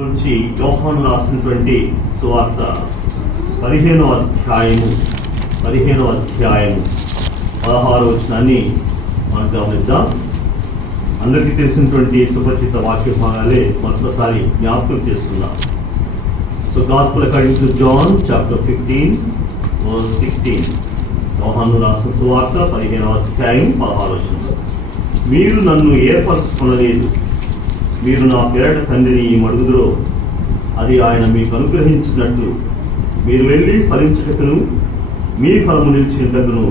నుంచి యోహాను రాసినటువంటి సువార్త 15వ అధ్యాయము 16వ వచనాన్ని మనం గమనిద్దాం. అందరికీ తెలిసినటువంటి సుపరిచిత వాక్య భాగాలే మరొకసారి జ్ఞాపకం చేస్తున్నాం. So gospel according to John chapter 15:16. యోహాను రాసిన సువార్త 15వ అధ్యాయం 16వ వచనం. మీరు నన్ను ఏర్పరచుకొనలేదు, మీరు నా పేరట తండ్రిని మడుగుదురో అది ఆయన మీకు అనుగ్రహించినట్లు మీరు వెళ్ళి ఫలించుటకును మీ ఫలము నిలిచినటకును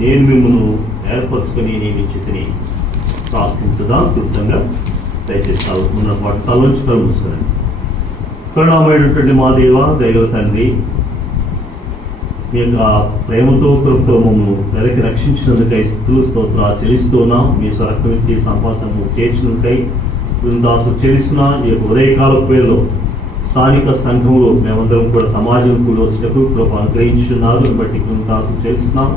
నేను మిమ్మల్ని ఏర్పరచుకొని నియమించితిని. ప్రార్థించదాం క్లుప్తంగా. దయచేసి ఉన్న పాటు తలవంచి కలుగుతారండి. కరుణామయుడైనటువంటి మా దేవ, దైవ తండ్రి, మీ యొక్క ప్రేమతో కృపతో మమ్మల్ని వెనక్కి రక్షించినందుకై స్తోత్రాలు చెల్లిస్తున్నాం. మీ స్వరక్తం ఇచ్చి సంపాదనము చేర్చినందుకై దాసులు చేసిన ఈ యొక్క ఉదయకాలపు వేళలో స్థానిక సంఘంలో మేమందరం కూడా సమాజం కూడా వచ్చినట్టు కృప అనుగ్రహించున్నారు. బట్టి దాసులు చేస్తున్నాం.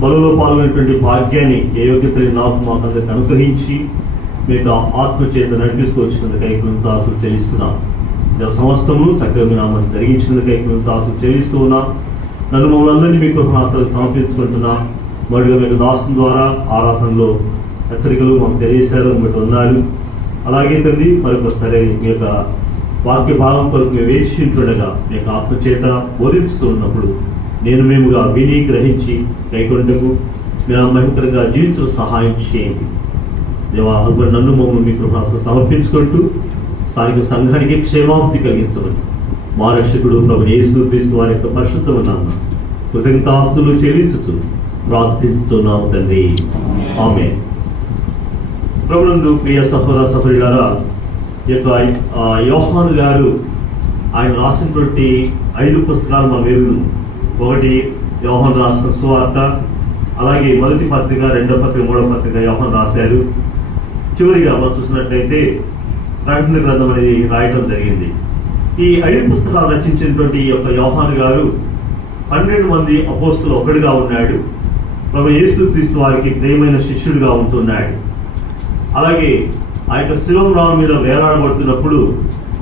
బలలో పాల్గొనేటువంటి భాగ్యాన్ని ఏ యోగ్యతని నాకు మాకందరికి అనుగ్రహించి మీకు ఆత్మచేత నడిపిస్తూ వచ్చినందుకై దాసులు చెల్లిస్తున్నాం. సమస్తము చక్కగా నామని జరిగించినందుకై దాసులు చెల్లిస్తూ ఉన్నాం. నన్ను మమ్మల్ని అందరినీ మీకు ఆశలకు సమర్పించుకుంటున్నా. మరిగా మీకు దాసం ద్వారా ఆరాధనలో హెచ్చరికలు మాకు తెలియజేశారు, మీకు ఉన్నారు. అలాగే తండ్రి మరొకసారి మీ యొక్క వాక్య భాగం కొరకు మేము వేచింటుండగా మీ యొక్క ఆత్మచేత బోధిస్తూ ఉన్నప్పుడు మేముగా విని గ్రహించి కైకొండకు మీరు మహిమకరంగా జీవించడం సహాయం చేయండి. దేవా, నన్ను మమ్మల్ని మీ కృపాసన సమర్పించుకుంటూ స్థానిక సంఘానికి క్షేమాబ్ది కలిగించమని మా రక్షకుడు ప్రభువైన యేసుక్రీస్తు వారి యొక్క పరిశుద్ధమైన నామమున కృతజ్ఞతాస్తుతులు చెల్లించుచు ప్రార్థిస్తున్నాము తండ్రి. ఆమేన్. ప్రభునందు ప్రియ సహోదర సహోదరులారా, ఈ యొక్క యోహాను గారు ఆయన రాసినటువంటి 5 పుస్తకాలు మన వేరు. ఒకటి యోహాను రాసిన సువార్త, అలాగే మొదటి పత్రిక, 2వ పత్రిక, 3వ పత్రిక యోహాను రాశారు. చివరిగా మనం చూసినట్లయితే ప్రకటన గ్రంథం అనేది రాయటం జరిగింది. ఈ 5 పుస్తకాలు రచించినటువంటి ఈ యొక్క యోహాను గారు 12 మంది అపోస్తులు ఒకటిగా ఉన్నాడు. ప్రభు యేసుక్రీస్తు వారికి ప్రియమైన శిష్యుడిగా ఉంటున్నాడు. అలాగే ఆ యొక్క శిలోరాము మీద వేలాడబడుతున్నప్పుడు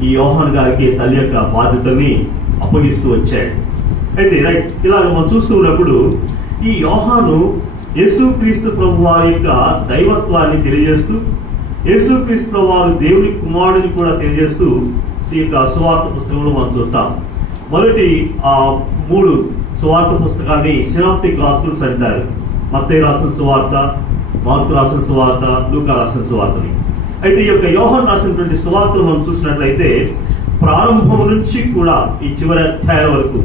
ఈ యోహాను గారికి తల్లి యొక్క బాధ్యతని అప్పగిస్తూ వచ్చాడు. అయితే ఇలాగ మనం చూస్తూ ఉన్నప్పుడు ఈ యోహాను యేసుక్రీస్తు ప్రభు వారి యొక్క దైవత్వాన్ని తెలియజేస్తూ, యేసుక్రీస్తు ప్రభు వారు దేవుని కుమారుడిని కూడా తెలియజేస్తూ ఈ యొక్క సువార్త పుస్తకంలో మనం చూస్తాం. మొదటి 3 సువార్త పుస్తకాన్ని సినాప్టిక్ గాస్పెల్స్ అంటారు. మత్తయి రాసిన సువార్త, మార్కు రాసిన సువార్త, లూకా రాసిన సువార్తని. అయితే ఈ యొక్క యోహాను రాసినటువంటి సువార్తను మనం చూసినట్లయితే ప్రారంభం నుంచి కూడా ఈ చివరి అధ్యాయం వరకు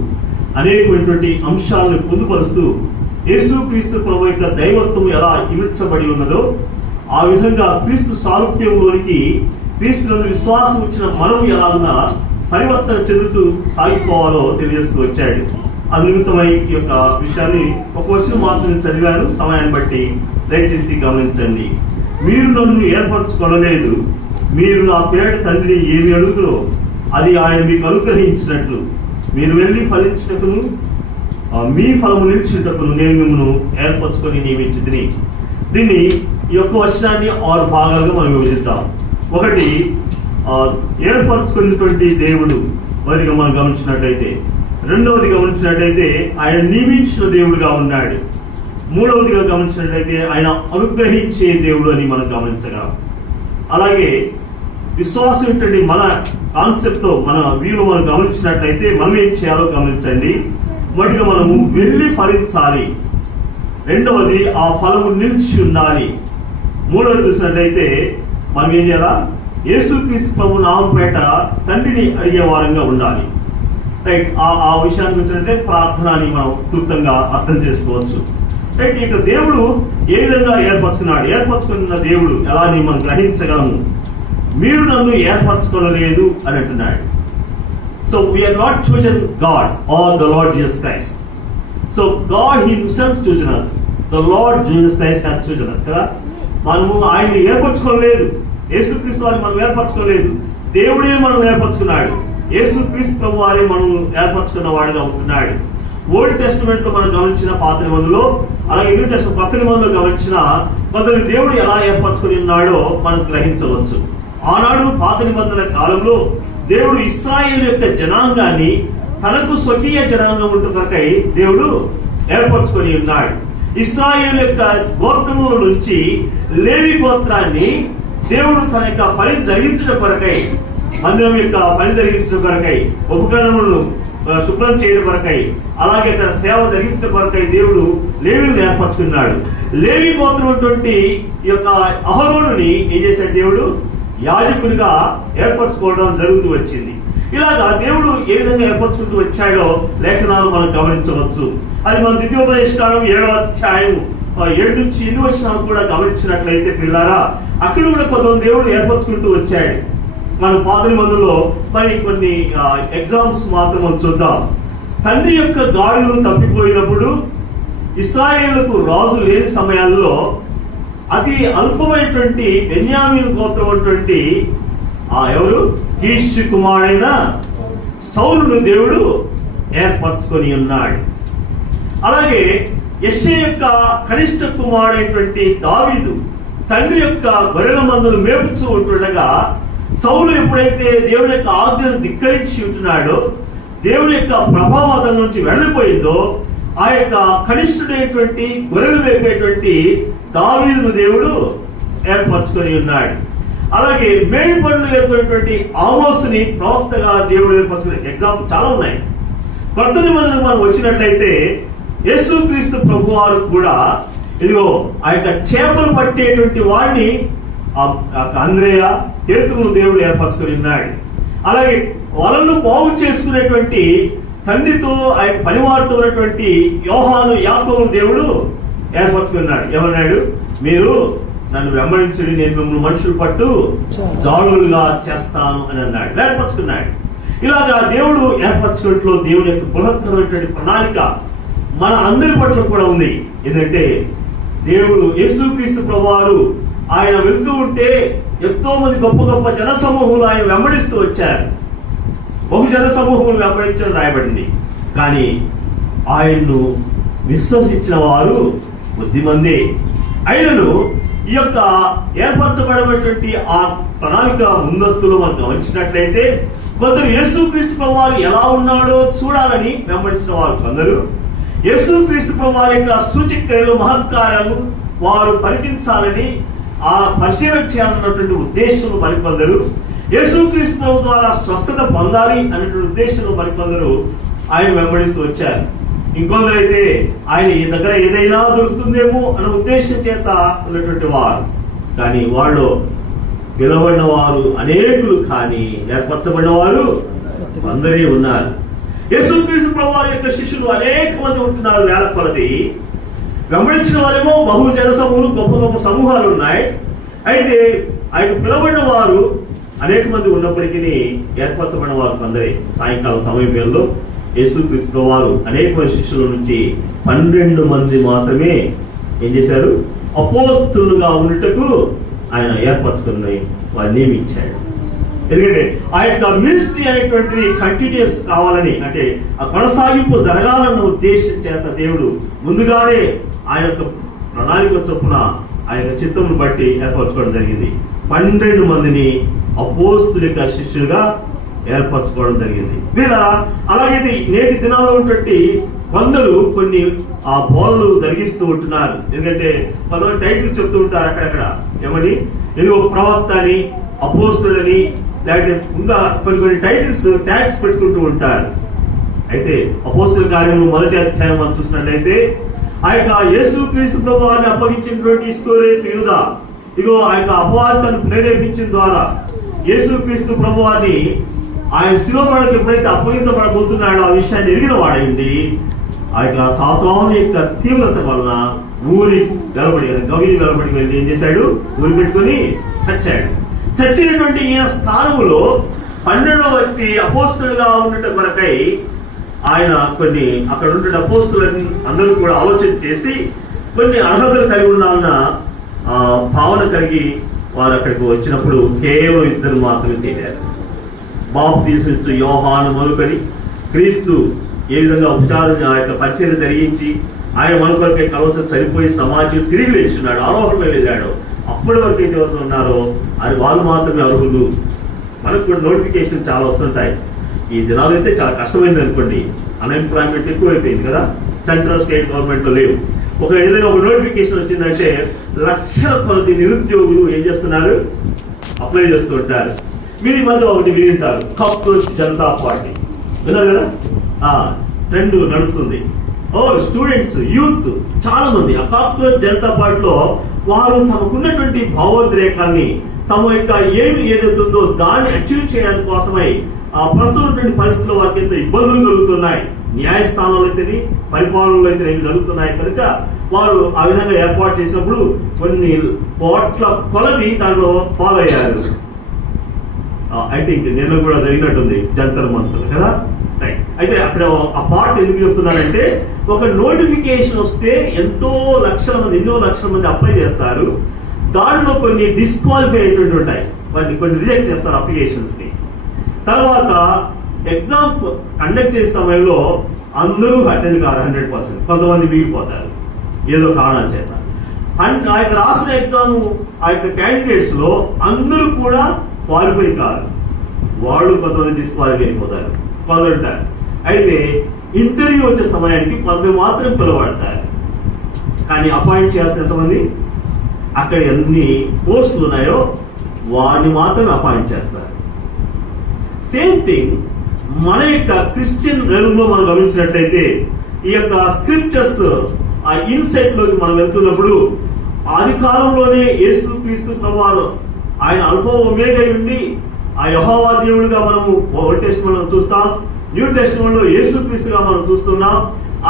అనేకమైనటువంటి అంశాలను పొందుపరుస్తూ యేసుక్రీస్తు ప్రభు యొక్క దైవత్వం ఎలా ఇమిడ్చబడి ఉన్నదో ఆ విధంగా క్రీస్తు సారూప్యంలోనికి క్రీస్తునందు విశ్వాసం వచ్చిన మనం ఎలా ఉన్నా పరివర్తన చెందుతూ సాగిపోవాలో తెలియజేస్తూ వచ్చాడు. అందునిమిత్తమై ఈ యొక్క విషయాన్ని ఒక వచనం మాత్రం చదివాను. సమయాన్ని బట్టి దయచేసి గమనించండి. మీరు నన్ను ఏర్పరచుకొనలేదు, మీరు నా పేరట తండ్రిని ఏమి అడుగుతారో అది ఆయన మీకు అనుగ్రహించినట్లు మీరు వెళ్ళి ఫలించుటకును మీ ఫలము నిలిచినటకును నేను మిమ్మల్ని ఏర్పరచుకొని నియమించితిని. దీన్ని ఈ యొక్క వచనాన్ని 6 భాగాలుగా మనం విభజిద్దాం. ఒకటి, ఏర్పరచుకున్నటువంటి దేవుడు మొదటిగా మనం గమనించినట్లయితే. రెండవది గమనించినట్లయితే ఆయన నియమించిన దేవుడుగా ఉన్నాడు. మూడవదిగా గమనించినట్లయితే ఆయన అనుగ్రహించే దేవుడు అని మనం గమనించగలం. అలాగే విశ్వాసం ఏంటంటే మన కాన్సెప్ట్ లో మన వ్యూలో మనం గమనించినట్లయితే మనం ఏం చేయాలో గమనించండి. మొదటిగా మనము వెళ్ళి ఫలించాలి. రెండవది ఆ ఫలము నిలిచి ఉండాలి. మూడవది చూసినట్లయితే మనం ఏం చేయాలా? యేసుక్రీస్తు ప్రభు నామపేట తండ్రిని అడిగే వారంగా ఉండాలి. రైట్. ఆ విషయానికి వచ్చినట్లయితే ప్రార్థన అని మనం క్లుప్తంగా అర్థం చేసుకోవచ్చు. రైట్. ఇక దేవుడు ఏ విధంగా ఏర్పరచుకున్న దేవుడు ఎలా అని మనం గ్రహించగలము. మీరు నన్ను ఏర్పరచుకోలేదు అని అంటున్నాడు. So we are not chosen God or the Lord Jesus Christ. So God himself chosen us. The Lord Jesus Christ has chosen us. కదా, మనము ఆయన్ని ఏర్పరచుకోలేదు. యేసుక్రీస్తు వారిని మనం ఏర్పరచుకోలేదు. దేవుడే మనం ఏర్పరచుకున్నాడు. యేసుక్రీస్తు ప్రభు వారి మనం ఏర్పరచుకున్న వాడిగా ఉంటున్నాడు. ఓల్డ్ టెస్టిమెంట్ లో మనం గమనించిన పాత నిబంధనలో, అలాగే న్యూ టెస్టిమెంట్ కొత్త నిబంధనలో గమనించిన కొందరు దేవుడు ఎలా ఏర్పరచుకుని ఉన్నాడో మనం గ్రహించవచ్చు. ఆనాడు పాత నిబంధన కాలంలో దేవుడు ఇశ్రాయేలు యొక్క జనాంగాన్ని తనకు స్వకీయ జనాంగం కొరకై దేవుడు ఏర్పరచుకొని ఉన్నాడు. ఇశ్రాయేలు యొక్క గోత్రముల నుంచి లేవి గోత్రాన్ని దేవుడు తన యొక్క పని జరిగించడం కొరకై, మందిరం యొక్క పని జరిగించడం కొరకై, ఉపకరణములను శుభ్రం చేయడం కొరకై, అలాగే అక్కడ సేవ జరిగించడం కొరకై దేవుడు లేవీని ఏర్పరచుకున్నాడు. లేవి గోత్రం ఈ యొక్క అహరోనుని ఏం చేశాడు? దేవుడు యాజకునిగా ఏర్పరచుకోవడం జరుగుతూ వచ్చింది. ఇలాగా దేవుడు ఏ విధంగా ఏర్పరచుకుంటూ వచ్చాడో లేఖనాలు మనం గమనించవచ్చు. అది మన ద్వితీయోపదేశకాండం 7వ అధ్యాయం 7 నుంచి 8 వచనాలు కూడా గమనించినట్లయితే పిల్లారా, అక్కడ కూడా కొంతమంది దేవుడు ఏర్పరచుకుంటూ వచ్చాడు. మన పాత నిబంధనలో మరి కొన్ని ఎగ్జాంపుల్స్ మాత్రం మనం చూద్దాం. తండ్రి యొక్క గాడులు తప్పిపోయినప్పుడు ఇశ్రాయేలుకు రాజు లేని సమయాల్లో అతి అల్పమైనటువంటి బెన్యామీను గోత్రం ఎవరు? కీష్ కుమారుడైన సౌలును దేవుడు ఏర్పరచుకొని ఉన్నాడు. అలాగే యెషయా యొక్క కనిష్ట కుమారుడైనటువంటి దావీదు తండ్రి యొక్క గొర్రెల మందను మేపుతూ ఉంటుండగా, సౌలు ఎప్పుడైతే దేవుని యొక్క ఆజ్ఞను ధిక్కరించి ఉంటున్నాడో, దేవుని యొక్క ప్రభావం నుంచి వెళ్ళిపోయిందో, ఆ యొక్క కనిష్ఠుడైనటువంటి గొర్రెలు మేపేటువంటి దావీదును దేవుడు ఏర్పరచుకొని ఉన్నాడు. అలాగే మేడి పనులు ఏర్పడినటువంటి ఆమోసుని ప్రవక్తగా దేవుడు ఏర్పరచుకునే ఎగ్జాంపుల్ చాలా ఉన్నాయి. కొత్త నిబంధనకు మనం వచ్చినట్లయితే యేసుక్రీస్తు ప్రభువారు కూడా ఇదిగో ఆ యొక్క చేపలు పట్టేటువంటి వాడిని అంద్రేయ, పేతురును దేవుడు ఏర్పరచుకొని ఉన్నాడు. అలాగే వలను బాగు చేసుకునేటువంటి తండ్రితో ఆ పనివాడుతూ ఉన్నటువంటి యోహాను, యాకోబును దేవుడు ఏర్పరచుకున్నాడు. ఏమన్నాడు? మీరు నన్ను వెంబడించండి, నేను మిమ్మల్ని మనుషులు పట్టు జాడులుగా చేస్తాను అని అన్నాడు, ఏర్పరచుకున్నాడు. ఇలాగా దేవుడు ఏర్పరచుకున్నట్లు దేవుని యొక్క బృహత్తరమైనటువంటి ప్రణాళిక మన అందరి పట్ల కూడా ఉంది. ఎందుకంటే దేవుడు యేసుక్రీస్తు ప్రభువారు ఆయన వెళ్తూ ఉంటే ఎంతో మంది గొప్ప గొప్ప జన సమూహములు ఆయన వెంబడిస్తూ వచ్చారు. బహుజన సమూహములు వెంబడించడం రాయబడింది. కానీ ఆయన్ను విశ్వసించిన వారు కొద్దిమందే. ఆయనను ఈ యొక్క ఏర్పరచబడినటువంటి ఆ ప్రణాళిక ముందస్తులో మనం గమనించినట్లయితే కొందరు యేసుక్రీస్తు ప్రభువారు ఎలా ఉన్నాడో చూడాలని వెంబడించిన వారు కొందరు, యేసుక్రీస్తు ప్రభువారి యొక్క సూచక్రియలు, మహత్కార్యాలు వారు పరికించాలని ఆ పరిశీలన చేయాలన్నటువంటి ఉద్దేశంలో మరికొందరు, యేసుక్రీస్తు ప్రభు ద్వారా స్వస్థత పొందాలి అనేటువంటి ఉద్దేశంలో మరికొందరు ఆయన వెంబడిస్తూ వచ్చారు. ఇంకొందరైతే ఆయన ఈ దగ్గర ఏదైనా దొరుకుతుందేమో అనే ఉద్దేశం చేత ఉన్నటువంటి వారు. కానీ వాళ్ళు పిలవబడిన వారు అనేకులు, కానీ ఏర్పరచబడిన వారు అందరే ఉన్నారు. యేసుక్రీస్తు ప్రభువారి యొక్క శిష్యులు అనేక మంది ఉంటున్నారు, వేల కొలది. వెంబడించిన వారేమో బహుజన సమూహాలు, గొప్ప గొప్ప సమూహాలు ఉన్నాయి. అయితే ఆయన పిలవబడిన వారు అనేక మంది ఉన్నప్పటికీ ఏర్పరచబడిన వారు కొందరే. సాయంకాల సమయంలో యేసుక్రీస్తు వారు అనేక మంది శిష్యుల నుంచి 12 మంది మాత్రమే ఏం చేశారు? అపోస్తలుగా ఉన్నట్టుకు ఆయన ఏర్పరచుకుని వారిని నియమించాడు. ఎందుకంటే ఆ యొక్క మినిస్ట్రీ అనేటువంటిది కంటిన్యూస్ కావాలని, అంటే ఆ కొనసాగింపు జరగాలన్న ఉద్దేశం చేత దేవుడు ముందుగానే ఆయన యొక్క ప్రణాళిక చొప్పున ఆయన చిత్తమును బట్టి ఏర్పరచుకోవడం జరిగింది. 12 మందిని అపోస్తులిక శిష్యులుగా ఏర్పరచుకోవడం జరిగింది. వీళ్ళ అలాగైతే నేటి దినాల్లో ఉన్నటువంటి కొందరు కొన్ని ఆ బోధలు జరిగిస్తూ ఉంటున్నారు. ఎందుకంటే కొంతమంది టైటిల్స్ చెప్తూ ఉంటారు అక్కడక్కడ. ఏమని? ఏదో ప్రవక్త అని, అపోస్తులని, లేకపోతే ఇంకా కొన్ని టైటిల్స్ ట్యాగ్స్ పెట్టుకుంటూ ఉంటారు. అయితే అపోస్తుల కార్యము 1వ అధ్యాయం మనం చూసినట్లయితే ఆ యొక్క యేసుక్రీస్తు ప్రభువారిని అప్పగించినటువంటి ఇస్కరియోతు యూదా ఇగో ఆ యొక్క అపవాదను ప్రేరేపించిన ద్వారా యేసుక్రీస్తు ప్రభువారిని ఆయన శిలువకు ఎప్పుడైతే అప్పగించబడబోతున్నాడో ఆ విషయాన్ని ఎరిగిన వాడైంది. ఆ యొక్క సాతాను యొక్క తీవ్రత వలన గవిని వెలబడి వెళ్ళి ఏం చేశాడు? ఊరి పెట్టుకుని చచ్చాడు. చచ్చినటువంటి ఈయన స్థానంలో 12వ వ్యక్తి అపోస్తులుగా ఉండటం కొరకై ఆయన కొన్ని అక్కడ ఉన్న అపోస్తులని అందరూ కూడా ఆలోచన చేసి కొన్ని అర్హతలు కలిగి ఉన్నారన్న భావన కలిగి వారు అక్కడికి వచ్చినప్పుడు కేవలం 2 మాత్రమే తేలారు. బాప్తీసు యోహాను మొదలుకొని క్రీస్తు ఏ విధంగా ఉపచారం ఆ యొక్క పరిచర్య జరిగించి ఆయన మనకొరకే కలవసం చనిపోయి సమాజం తిరిగి లేచున్నాడు, ఆరోహణమై వెళ్ళాడు. అప్పటి వరకు అయితే ఎవరు ఉన్నారో అది వాళ్ళు మాత్రమే అర్హులు. మనకు కూడా నోటిఫికేషన్ చాలా వస్తుంటాయి. ఈ దినాలు అయితే చాలా కష్టమైంది అనుకోండి, అన్ఎంప్లాయ్మెంట్ ఎక్కువైపోయింది కదా, సెంట్రల్ స్టేట్ గవర్నమెంట్లో లేవు. ఏదైనా ఒక నోటిఫికేషన్ వచ్చిందంటే లక్షల కొద్ది నిరుద్యోగులు ఏం చేస్తున్నారు, అప్లై చేస్తూ ఉంటారు. మీరు ఈ మధ్య ఒకటి వింటారు, కాక్రోచ్ జనతా పార్టీ విన్నారు కదా, ట్రెండ్ నడుస్తుంది. స్టూడెంట్స్, యూత్ చాలా మంది ఆ కాక్రోచ్ జనతా పార్టీలో వారు తమకున్నటువంటి భావోద్రేకాన్ని, తమ యొక్క ఏదైతుందో దాన్ని అచీవ్ చేయడానికి కోసమై ఆ ప్రస్తుతం పరిస్థితుల్లో వారికి ఎంత ఇబ్బందులు కలుగుతున్నాయి, న్యాయస్థానాలు అయితేనే పరిపాలనలో అయితే ఏమి జరుగుతున్నాయి కనుక వారు ఆ విధంగా ఏర్పాటు చేసినప్పుడు కొన్ని కోట్ల కొలది దాంట్లో ఫాలో అయ్యారు. ఐ థింక్ నిన్న కూడా జరిగినట్టుంది జంతర్ మంతర్ కదా. అయితే అక్కడ ఆ పార్ట్ ఎందుకు చెప్తున్నారంటే, ఒక నోటిఫికేషన్ వస్తే ఎన్నో లక్షల మంది అప్లై చేస్తారు. దాంట్లో కొన్ని డిస్క్వాలిఫై అయ్యేటువంటి ఉంటాయి, కొన్ని రిజెక్ట్ చేస్తారు అప్లికేషన్స్ ని. తర్వాత ఎగ్జామ్ కండక్ట్ చేసే సమయంలో అందరూ అటెండ్ కారు 100%, కొంతమంది మిగిలిపోతారు ఏదో కారణాల చేత. అండ్ ఆ యొక్క రాసిన ఎగ్జామ్ ఆ యొక్క క్యాండిడేట్స్ లో అందరూ కూడా క్వాలిఫై కారు, వాళ్ళు కొంతమంది డిస్క్వాలిఫై అయిపోతారు, కొందరుంటారు. అయితే ఇంటర్వ్యూ వచ్చే సమయానికి కొంతమంది మాత్రం పిలవడతారు. కానీ అపాయింట్ చేయాల్సిన ఎంతమంది, అక్కడ ఎన్ని పోస్టులు ఉన్నాయో వాడిని మాత్రమే అపాయింట్ చేస్తారు. సేమ్ థింగ్ మన యొక్క క్రిస్టియన్ రంగంలో మనం గమనించినట్లయితే, ఈ యొక్క స్క్రిప్చర్స్ ఆ ఇన్సైట్ లోకి మనం వెళ్తున్నప్పుడు ఆది కాలంలోనే యేసు క్రీస్తు ప్రభువు ఆయన అల్ఫా ఒమేగా ఉండి ఆ యెహోవా దేవుడిగా మనము ఓల్డ్ టెస్టమెంట్ చూస్తాం, న్యూ టెస్టమెంట్ లో యేసు క్రీస్తుగా మనం చూస్తున్నాం.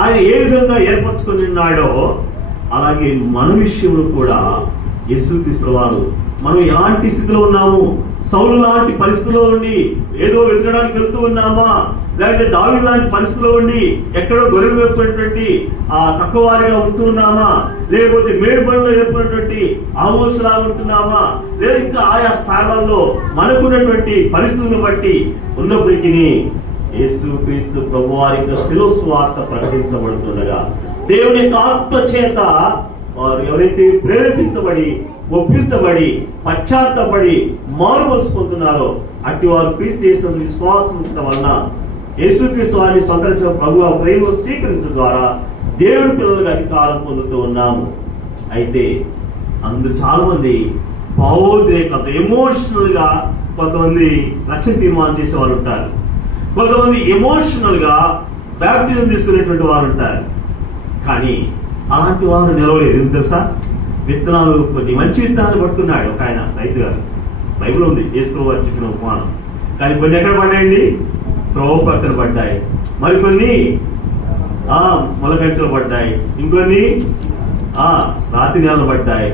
ఆయన ఏ విధంగా ఏర్పరచుకొని ఉన్నాడో అలాగే మన విషయంలో కూడా యేసు క్రీస్తు వారు మనం ఎలాంటి స్థితిలో ఉన్నాము, సౌలు లాంటి పరిస్థితిలో ఉండి ఏదో వెతకడానికి వెళ్తూ ఉన్నామా, లేకపోతే దావీదు లాంటి పరిస్థితిలో ఉండి ఎక్కడో గొర్రెలు వేపుకున్నటువంటి ఆ తక్కువ వారిగా ఉంటున్నామా, లేకపోతే మేడుబడిలో ఏర్పడినటువంటి ఆమోసులా ఉంటున్నామా, లేదా ఇంకా ఆయా స్థానాల్లో మనకున్నటువంటి పరిస్థితులను బట్టి ఉన్నప్పటికీ యేసు క్రీస్తు ప్రభువారి యొక్క శిలువ సువార్త ప్రకటించబడుతుండగా దేవుని యొక్క ఆత్మ చేత వారు ఎవరైతే ప్రేరేపించబడి ఒప్పించబడి పశ్చాత్తపడి మారు మనసు పొందుతున్నారో అట్టి వారు క్రీస్తు యేసునందు విశ్వాసం ఉంచడం వలన యేసుక్రీస్తు వారిని స్వతంత్ర ప్రభువు ప్రేమ స్వీకరించడం ద్వారా దేవుడి పిల్లలుగా అధికారం పొందుతూ ఉన్నాము. అయితే అందులో చాలా మంది భావోద్రేకత, ఎమోషనల్ గా కొంతమంది రక్షణ తీర్మానం చేసే వాళ్ళు ఉంటారు, కొంతమంది ఎమోషనల్ గా బ్యాప్టిజం తీసుకునేటువంటి వారు ఉంటారు. కానీ అలాంటి వారు నిలవలేదు. ఎందుకు తెలుసా, విత్తనాలు కొన్ని మంచి విత్తనాలు పట్టుకున్నాడు ఒక ఆయన రైతు గారు, బైబిల్ ఉంది యేసు వారు చెప్పిన ఉపమానం. కానీ కొన్ని ఎక్కడ పడ్డాయండి, త్రోవ పక్కన పడ్డాయి, మరికొన్ని మొలకంచెలు పడ్డాయి, ఇంకొన్ని రాతి నేలలు పడ్డాయి,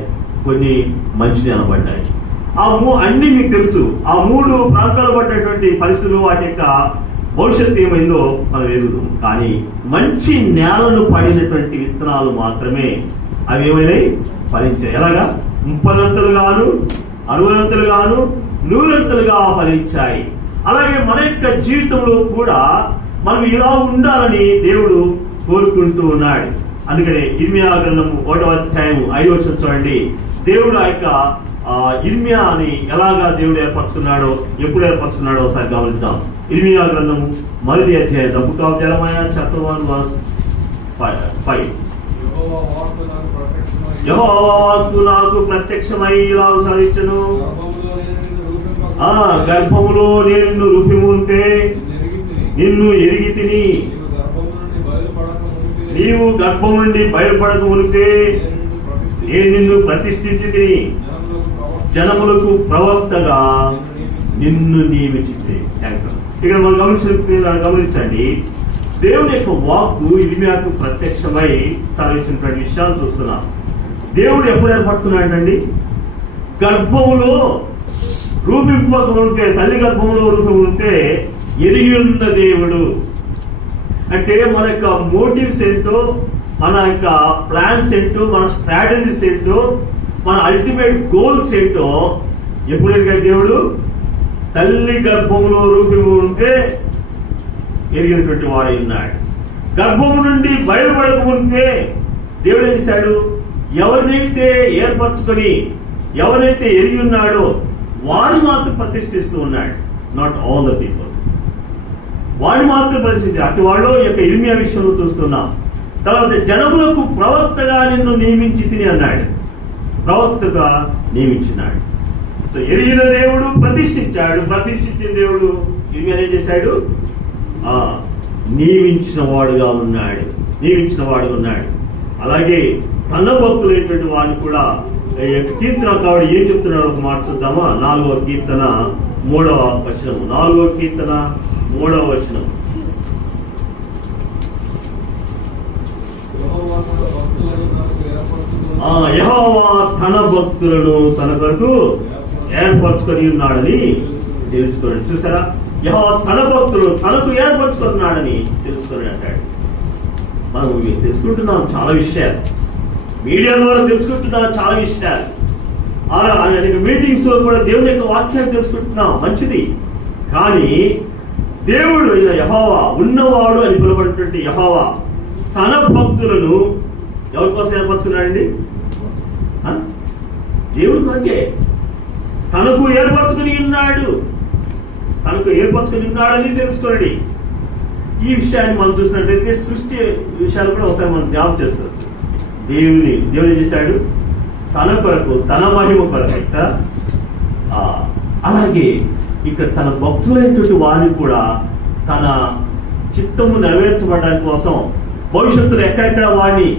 కొన్ని మంచి నేలలు పడ్డాయి. అన్ని మీకు తెలుసు. ఆ 3 ప్రాంతాలు పడ్డటువంటి పరిస్థితులు వాటి యొక్క భవిష్యత్తు ఏమైందో మనం ఎరుగుతాం. కానీ మంచి నేలను పడినటువంటి విత్తనాలు మాత్రమే అవి ఏమైనాయి, ఫలించాయి. ఎలాగా, 30 60 100 ఫలించాయి. అలాగే మన యొక్క జీవితంలో కూడా మనం ఇలా ఉండాలని దేవుడు కోరుకుంటూ ఉన్నాడు. అందుకనే ఇర్మియా గ్రంథము 1వ అధ్యాయము 5వ వచనం చూడండి. దేవుడు ఆ యొక్క ఇర్మియాని ఎలాగా దేవుడు ఏర్పరచుకున్నాడో, ఎప్పుడు ఏర్పరచుకున్నాడో ఒకసారి గమనిద్దాం. ఇర్మియా గ్రంథము 1వ అధ్యాయం, the book of జెరమయా chapter 1 verse 5. యెహోవా వాక్కు నాకు ప్రత్యక్షమై ఇలా సాధించును, గర్భములో నేను నిన్ను రూపిముంటే నిన్ను ఎరిగి తిని, నీవు గర్భం నుండి బయలుపడక మునిపే నేను నిన్ను ప్రతిష్ఠించి తిని, జనములకు ప్రవక్తగా నిన్ను నియమించింది. ఇక్కడ మనం గమనించండి, దేవుని యొక్క వాక్కు ఇర్మియాకు ప్రత్యక్షమై సెలవిచ్చినటువంటి విషయాలు చూస్తున్నాం. దేవుడు ఎప్పుడు ఏర్పరచుకున్నాడండి, గర్భములో రూపింపక ఉంటే, తల్లి గర్భంలో రూపం ఉంటే ఎదిగి ఉన్న దేవుడు. అంటే మన యొక్క మోటివ్స్ ఏంటో, మన యొక్క ప్లాన్స్ ఏంటో, మన స్ట్రాటజీస్ ఏంటో, మన అల్టిమేట్ గోల్స్ ఏంటో ఎప్పుడు ఎదిగాడు దేవుడు, తల్లి గర్భంలో రూపము ఉంటే ఎరిగినటువంటి వాడు ఉన్నాడు. గర్భము నుండి బయలుపడక ఉంటే దేవుడు ఏం చేశాడు, ఎవరినైతే ఏర్పరచుకొని ఎవరైతే ఎరిగి ఉన్నాడో వారు మాత్రం ప్రతిష్ఠిస్తూ ఉన్నాడు. Not all the people. వాడిని మాత్రం పరిశీలించాడు. అటు వాళ్ళు యొక్క ఇర్మియా విషయంలో చూస్తున్నాం. తర్వాత జనములకు ప్రవక్తగా నిన్ను నియమించి తిని అన్నాడు. ప్రవక్తగా నియమించినాడు. సో ఎరిగిన దేవుడు ప్రతిష్ఠించాడు. ప్రతిష్ఠించిన దేవుడు ఇర్మియా ఏం చేశాడు? నియమించిన వాడుగా ఉన్నాడు. అలాగే తన భక్తులైనటువంటి వాడిని కూడా కీర్తన కావడి ఏం చెప్తున్నాడు ఒక మాట చూద్దామా? 4వ కీర్తన 3వ వచనం. 4వ కీర్తన 3వ వచనం. యెహోవా తన భక్తులను తన కొరకు ఏర్పరచుకొని ఉన్నాడని తెలుసుకోండి. చూసారా? యెహోవా తన భక్తులు తనకు ఏర్పరచుకున్నాడని తెలుసుకొని అంటాడు. మనం తెలుసుకుంటున్నాం చాలా విషయాలు, మీడియా ద్వారా తెలుసుకుంటున్నాం చాలా విషయాలు. మీటింగ్స్ లో కూడా దేవుని యొక్క వాక్యాన్ని తెలుసుకుంటున్నాం, మంచిది. కానీ దేవుడు యెహోవా ఉన్నవాడు అని పిలువబడినటువంటి యెహోవా తన భక్తులను ఎవరి కోసం ఏర్పరచుకున్నాడండి? దేవుడి కొరకే. తనకు ఏర్పరచుకుని ఉన్నాడని తెలుసుకోండి. ఈ విషయాన్ని మనం చూసినట్లయితే సృష్టి విషయాలు కూడా ఒకసారి మనం జ్ఞాపకం చేసుకోవచ్చు. దేవుడు ఏం చేశాడు? తన కొరకు, తన మహిమ కొరకు. అలాగే ఇక్కడ తన భక్తులైనటువంటి వారిని కూడా తన చిత్తము నెరవేర్చబడడానికి కోసం భవిష్యత్తులో ఎక్కడెక్కడ వాడిని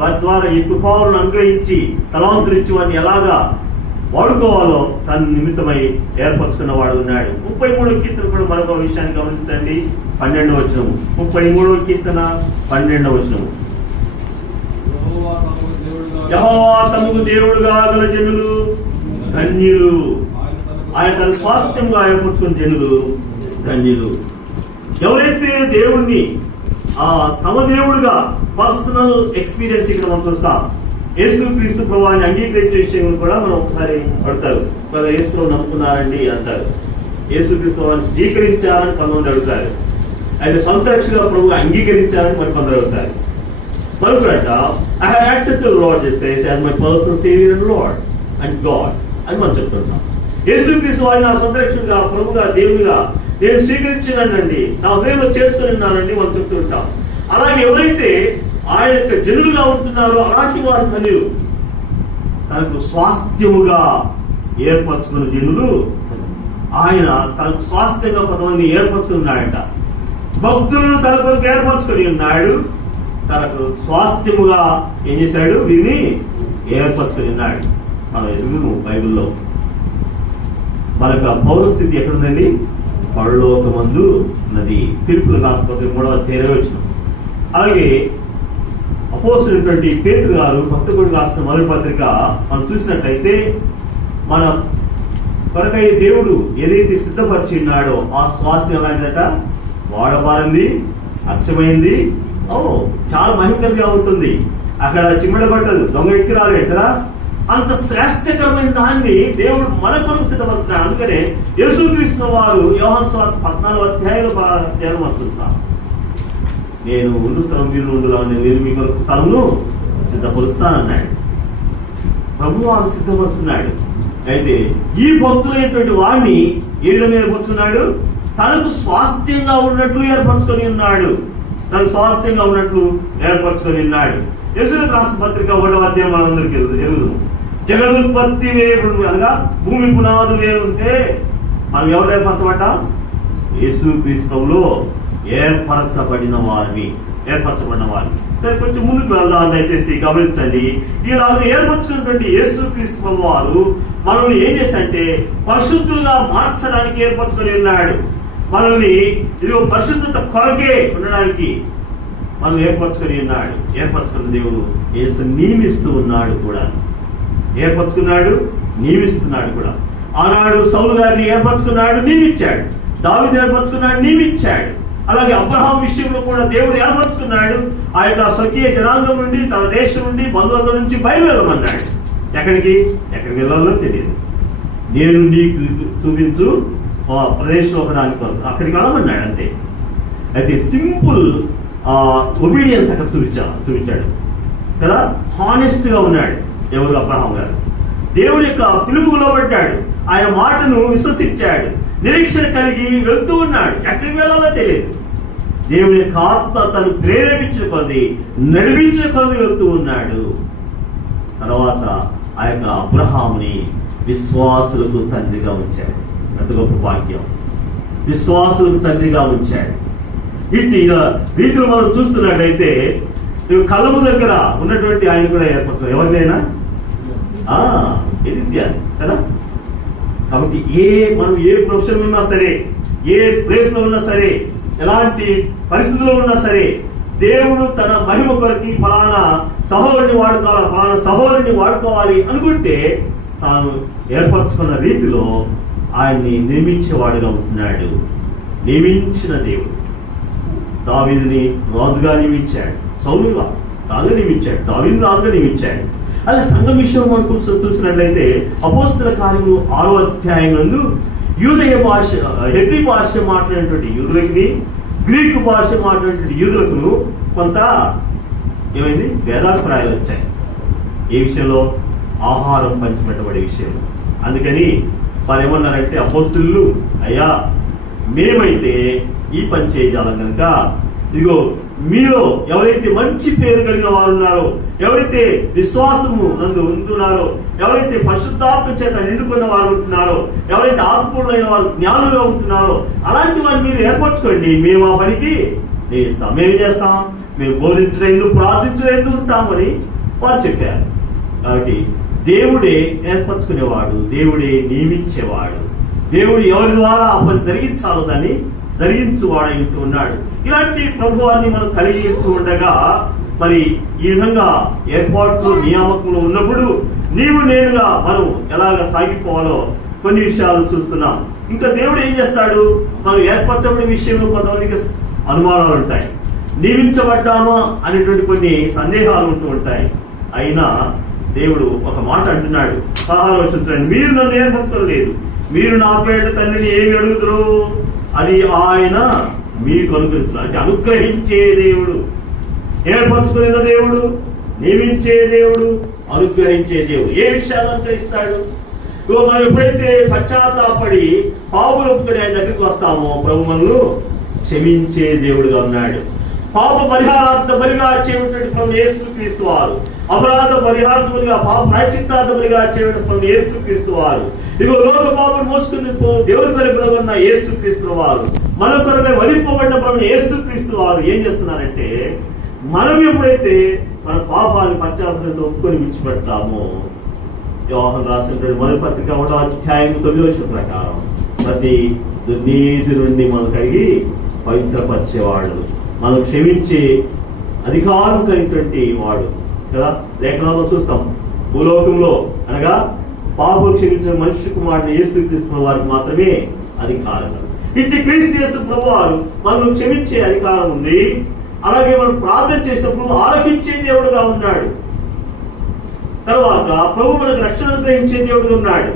వారి ద్వారా ఈ కృపాలను అనుగ్రహించి తలాంతరించి వాడిని ఎలాగా వాడుకోవాలో తన నిమిత్తమై ఏర్పరచుకున్న వాడు ఉన్నాడు. 33వ కీర్తన కూడా మరొక విషయాన్ని గమనించండి. 12వ వచనము. 33వ కీర్తన 12వ వచనము. యెహోవా తమకు దేవుడుగా గల జనులు ధన్యులు. ఆయన తన స్వాస్థ్యంగా ఏర్పరచుకున్న జనులు ధన్యులు. ఎవరైతే దేవుణ్ణి తమ దేవుడుగా పర్సనల్ ఎక్స్పీరియన్స్ ఇక్కడ మనం చూస్తాం. యేసుక్రీస్తు ప్రభువుని అంగీకరించే విషయం కూడా మనం ఒకసారి పడతారు. యేసులో నమ్ముకున్నారండి అంటారు. యేసుక్రీస్తు ప్రభువుని స్వీకరించారని కొంతమంది అడుగుతారు. ఆయన సొంత రక్షగా ప్రభు అంగీకరించారని మరి కొందరు అడుగుతారు. మరొకట I have accepted Lord Jesus Christ as my personal saviour and Lord and God అని మనం చెప్తుంటాం. యేసుక్రీస్తు వారిని నా సొంత రక్షకుగా, ప్రభుగా, దేవుడిగా నేను స్వీకరించినానండి, నా హృదయంలో చేసుకుని ఉన్నానండి మనం చెప్తుంటాం. అలాగే ఎవరైతే ఆయన యొక్క జనులుగా ఉంటున్నారో అలాంటి వారి ధన్యులు. తనకు స్వాస్థ్యముగా ఏర్పరచుకున్న జనులు. ఆయన తనకు స్వాస్థ్యంగా కొంతమంది ఏర్పరచుకుని ఉన్నాడట. భక్తులను తన కొరకు ఏర్పరచుకొని ఉన్నాడు. తనకు స్వాస్థ్యముగా ఏం చేశాడు? వీరిని ఏర్పరచుకొని ఉన్నాడు. మనం ఎదుగు బైబిల్లో మనకు పౌరస్థితి ఎక్కడుందండి? పరలోకమందు ఉన్నది. ఫిలిప్పీయులకు రాసిన 3వ అధ్యాయం వచనం. అలాగే అపోస్తలుడైనటువంటి పేతురు గారు భక్తుడు రాసిన మొదటి పత్రిక మనం చూసినట్లయితే మన కొరకై దేవుడు ఏదైతే సిద్ధపరిచి ఉన్నాడో ఆ స్వాస్థ్యం ఎలాంటిదట? వాడబారింది, అక్షమైంది, చాలా మహిమకరంగా ఉంటుంది. అక్కడ చిమ్మడ బట్టలు దొంగ ఎక్కి రాలేదు కదా. అంత శ్రేష్టకరమైన దాన్ని దేవుడు మన కొరకు సిద్ధపరుస్తున్నాడు. అందుకనే యేసుక్రీస్తు వారు యోహాను సువార్త 14వ అధ్యాయంలో మనం చూస్తాం. నేను ఉండు స్థలం మీరు ఉండులా, నేను మీ కొరకు స్థలమును సిద్ధపరుస్తానన్నాడు. ప్రభు వారు సిద్ధపరుస్తున్నాడు. అయితే ఈ భక్తులైనటువంటి వాడిని ఏ విధంగా ఏర్పరచుకున్నాడు? తనకు స్వాస్థ్యంగా ఉన్నట్లు ఏర్పరచుకొని ఉన్నాడు. తనకు స్వాస్థ్యంగా ఉన్నట్లు ఏర్పరచుకొని ఉన్నాడు. యేసుక్రీస్తు రాసిన పత్రిక 1వ అధ్యాయం మనందరికీ ఎరుగుదు. జగదుత్పత్తి వేరు అనగా భూమి పునాదు వేరుంటే మనం ఎవరు ఏర్పరచబడ్డాం? యేసుక్రీస్తులో ఏర్పరచబడిన వారిని. సరే, కొంచెం ముందుకు వెళ్దాం. దయచేసి గమనించండి. ఇలా ఏర్పరచుకున్నటువంటి యేసుక్రీస్తు వారు మనల్ని ఏం చేశారంటే పరిశుద్ధులుగా మార్చడానికి ఏర్పరచుకొని ఉన్నాడు. మనల్ని ఇదిగో పరిశుద్ధత కొరకే ఉండడానికి మనం ఏర్పరచుకొని ఉన్నాడు. ఏర్పరచుకున్న దేవుడు యేసు నియమిస్తూ ఉన్నాడు కూడా. ఏర్పరచుకున్నాడు, నియమిస్తున్నాడు కూడా. ఆనాడు సౌలు గారిని ఏర్పరచుకున్నాడు, నియమించాడు. దావీదు ఏర్పరచుకున్నాడు, నియమించాడు. అలాగే అబ్రహాం విషయంలో కూడా దేవుడు ఏర్పరచుకున్నాడు. ఆ యొక్క స్వకీయ జనాంగం నుండి, తన దేశం నుండి, బంధువుల నుంచి బయలువెళ్ళమన్నాడు. ఎక్కడికి వెళ్ళాలో తెలియదు. నేను నీకు చూపించు ప్రదేశంలో ఒకదానికి అక్కడికి వెళ్ళమన్నాడు అంతే. అయితే సింపుల్ ఒబీడియన్స్ అక్కడ చూపించాడు కదా. హానెస్ట్ గా ఉన్నాడు ఎవరు? అబ్రహాం గారు. దేవుడి యొక్క పిలుపులో పడ్డాడు. ఆయన మాటను విశ్వసించాడు. నిరీక్షణ కలిగి వెళ్తూ ఉన్నాడు. ఎక్కడికి వెళ్ళాలో తెలియదు. దేవుని యొక్క ఆత్మ తను ప్రేరేపించిన కొద్ది, నడిపించిన కొద్ది వెళ్తూ ఉన్నాడు. తర్వాత ఆ యొక్క అబ్రహాముని విశ్వాసులకు తండ్రిగా ఉంచాడు. ఎంత గొప్ప భాగ్యం! విశ్వాసులకు తండ్రిగా ఉంచాడు. ఇట్టి రీతిలో మనం చూస్తున్నట్లయితే కలము దగ్గర ఉన్నటువంటి ఆయన కూడా ఏర్పరచారు. ఎవరినైనా ఇది కదా. కాబట్టి మనం ఏ ప్రొఫెషన్ ఉన్నా సరే, ఏ ప్లేస్ లో ఉన్నా సరే, ఎలాంటి పరిస్థితుల్లో ఉన్నా సరే, దేవుడు తన మహిమ కొరకి ఫలానా సహోదరుని వాడుకోవాలి అనుకుంటే తాను ఏర్పరచుకున్న రీతిలో ఆయన్ని నియమించేవాడుగా ఉంటున్నాడు. నియమించిన దేవుడు దావీదుని రాజుగా నియమించాడు. సౌలు రాజుగా నియమించాడు. దావీదుని రాజుగా నియమించాడు. అలా సంఘం విషయం మనం చూసినట్లయితే అపోస్తల కార్యము 6వ అధ్యాయం నందు యూదయ భాష, హెబ్రీ భాష మాట్లాడేటువంటి యూదులకి, గ్రీకు భాష మాట్లాడేటువంటి యూదులకు కొంత ఏమైంది, భేదాభిప్రాయాలు వచ్చాయి. ఏ విషయంలో? ఆహారం పంచిపెట్టబడే విషయంలో. అందుకని వారు ఏమన్నారంటే, అపోస్తలులు, అయ్యా మేమైతే ఈ పని చేయజాలం కనుక ఇదిగో మీలో ఎవరైతే మంచి పేరు కలిగిన వారు ఉన్నారో, ఎవరైతే విశ్వాసము నందు ఉంటున్నారో, ఎవరైతే పరిశుద్ధాత్మ చేత నిండుకున్న వారు ఉంటున్నారో, ఎవరైతే ఆత్మూలైన వారు జ్ఞానులుగా ఉంటున్నారో అలాంటి వారిని మీరు ఏర్పరచుకోండి. మేము ఆ పనికి చేస్తాం. మేమేం చేస్తాం? మేము బోధించడం ఎందుకు, ప్రార్థించడం ఎందుకు ఉంటామని వారు చెప్పారు. కాబట్టి దేవుడే ఏర్పరచుకునేవాడు, దేవుడే నియమించేవాడు. దేవుడు ఎవరి ద్వారా ఆ పని జరిగించాలో దాన్ని జరిగించువాడైతూ ఉన్నాడు. ఇలాంటి ప్రభువాన్ని మనం కలిగి ఉండగా మరి ఈ విధంగా ఏర్పాట్లు, నియామకులు ఉన్నప్పుడు నీవు నేనుగా మనం ఎలాగ సాగిపోవాలో కొన్ని విషయాలు చూస్తున్నాం. ఇంకా దేవుడు ఏం చేస్తాడు? మనం ఏర్పరచబడిన విషయంలో కొంతమందికి అనుమానాలు ఉంటాయి. నియమించబడ్డామా అనేటువంటి కొన్ని సందేహాలు ఉంటూ ఉంటాయి. అయినా దేవుడు ఒక మాట అంటున్నాడు, ఆలోచించండి, మీరు నన్ను ఏర్పరచుకోలేదు, మీరు నా పేట తండ్రిని ఏమి అడుగుతారు అది ఆయన మీకు అనుగ్రహించాలి. అంటే అనుగ్రహించే దేవుడు, ఏర్పరచుకున్న దేవుడు, నియమించే దేవుడు, అనుగ్రహించే దేవుడు. ఏ విషయాలు అనుగ్రహిస్తాడు? మనం ఎప్పుడైతే పశ్చాత్తాపడి పాపులు ఒప్పుకొని ఆయన దగ్గరికి వస్తామో ప్రభు మనల్ని క్షమించే దేవుడుగా ఉన్నాడు. పాప పరిహారార్థ బలిగా చేయటువంటి ప్రభు యేసుక్రీస్తు వారు, అపరాధ పరిహారార్థ బలిగా, పాప ప్రాయశ్చిత్తార్థ బలిగా చేయటువంటి ప్రభు యేసుక్రీస్తు వారు, ఇదిగో లోక పాపను మోసుకుని దేవుని బలి ఉన్న యేసుక్రీస్తు వారు, మన కొరకై వధింపబడిన ప్రభు యేసుక్రీస్తు వారు ఏం చేస్తున్నారంటే, మనం ఎప్పుడైతే మన పాపాన్ని పశ్చాత్తాపంతో ఒప్పుకొని విడిచిపెడతామో, యోహాను రాసిన మొదటి పత్రిక 1వ అధ్యాయం 9వ వచనం ప్రకారం ప్రతి దుర్నీతి నుండి మనం కలిగి పవిత్రపరిచేవాడు, మనం క్షమించే అధికారం కలిగినటువంటి వాడు కదా. లేఖనాల్లో చూస్తాం, భూలోకంలో అనగా పాపం క్షమించిన మనిషి కుమారుడు యేసుక్రీస్తు వారికి మాత్రమే అధికారం. ఇంటి క్రీస్తు యేసు ప్రభువారు మనం క్షమించే అధికారం ఉంది. అలాగే మనం ప్రార్థన చేసినప్పుడు ఆలకించే దేవుడుగా ఉన్నాడు. తర్వాత ప్రభు మనకు రక్షణ గ్రహించే దేవుడుగా ఉన్నాడు.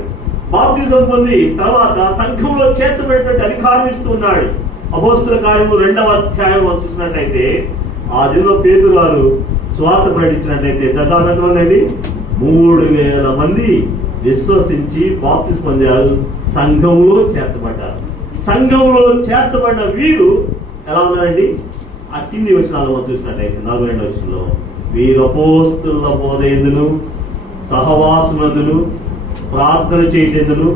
బాప్తిజం పొంది తర్వాత సంఘంలో చేర్చబడేటువంటి అధికారం ఇస్తూ ఉన్నాడు. అపోస్తల కార్యము 2వ అధ్యాయం చూసినట్లయితే ఆ దినంలో పేతురు గారు స్వార్థ ప్రకటించినట్లయితే దాదాపు 3000 మంది విశ్వసించి బాప్తిజం పొందారు, సంఘంలో చేర్చబడ్డారు. సంఘంలో చేర్చబడిన వీరు ఎలా ఉన్నారండి? ఆ కింది వచనాలు చూసినట్లయితే 42వ వచనంలో, వీరు అపోస్తలుల బోధ యందును సహవాసమందును ప్రార్థన చేయటందును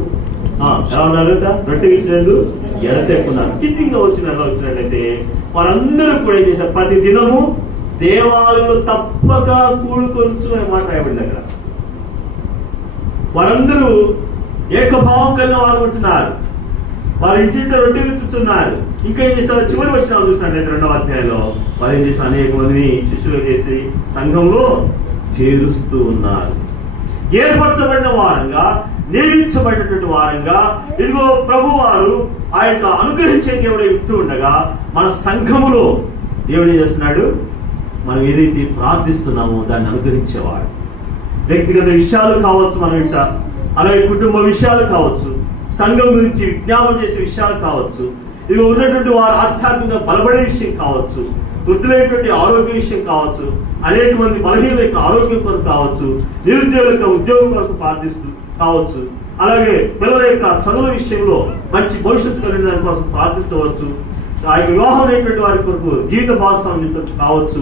ఎలా ఉన్నారట? రొట్టె విచ్చినందు ఎడతెక్కున్నారు. కిందిగా వచ్చినట్లయితే వారందరూ కూడా ఏం చేశారు? ప్రతి దినము దేవాలయంలో తప్పక కూడుకొలుచు అనే మాట రాయబడింది అక్కడ. వారందరూ ఏకభావం కలిగిన వారు ఉంటున్నారు. వారి ఇంటింటో రొట్టె విచ్చుతున్నారు. ఇంకా ఏం చేస్తారు? చివరి వచనాలు చూసినట్లయితే 2వ అధ్యాయంలో వారు ఏం చేసి అనేక మందిని శిష్యులు చేసి సంఘంలో చేరుస్తూ ఉన్నారు. ఏర్పరచబడిన వారంగా, నియమించబడినటువంటి వారంగా ఇదిగో ప్రభు వారు ఆ యొక్క అనుగ్రహించే దేవుడు ఇస్తూ ఉండగా మన సంఘములో దేవుడు ఏం చేస్తున్నాడు? మనం ఏదైతే ప్రార్థిస్తున్నామో దాన్ని అనుగ్రహించేవాడు. వ్యక్తిగత విషయాలు కావచ్చు, మనం ఇంట అలాగే కుటుంబ విషయాలు కావచ్చు, సంఘం గురించి విజ్ఞాపన చేసే విషయాలు కావచ్చు, ఇదిగో ఉన్నటువంటి వారు ఆధ్యాత్మికంగా బలపడే విషయం కావచ్చు, వృద్ధులైనటువంటి ఆరోగ్య విషయం కావచ్చు, అనేక మంది బలహీన యొక్క ఆరోగ్యం కొరకు కావచ్చు, నిరుద్యోగుల ఉద్యోగం కొరకు ప్రార్థిస్తూ కావచ్చు, అలాగే పిల్లల యొక్క చదువుల విషయంలో మంచి భవిష్యత్తు కలిగిన దాని కోసం ప్రార్థించవచ్చు. ఆ యొక్క వివాహం అనేటువంటి వారి కొరకు జీవిత భాగస్వామ్యం కావచ్చు,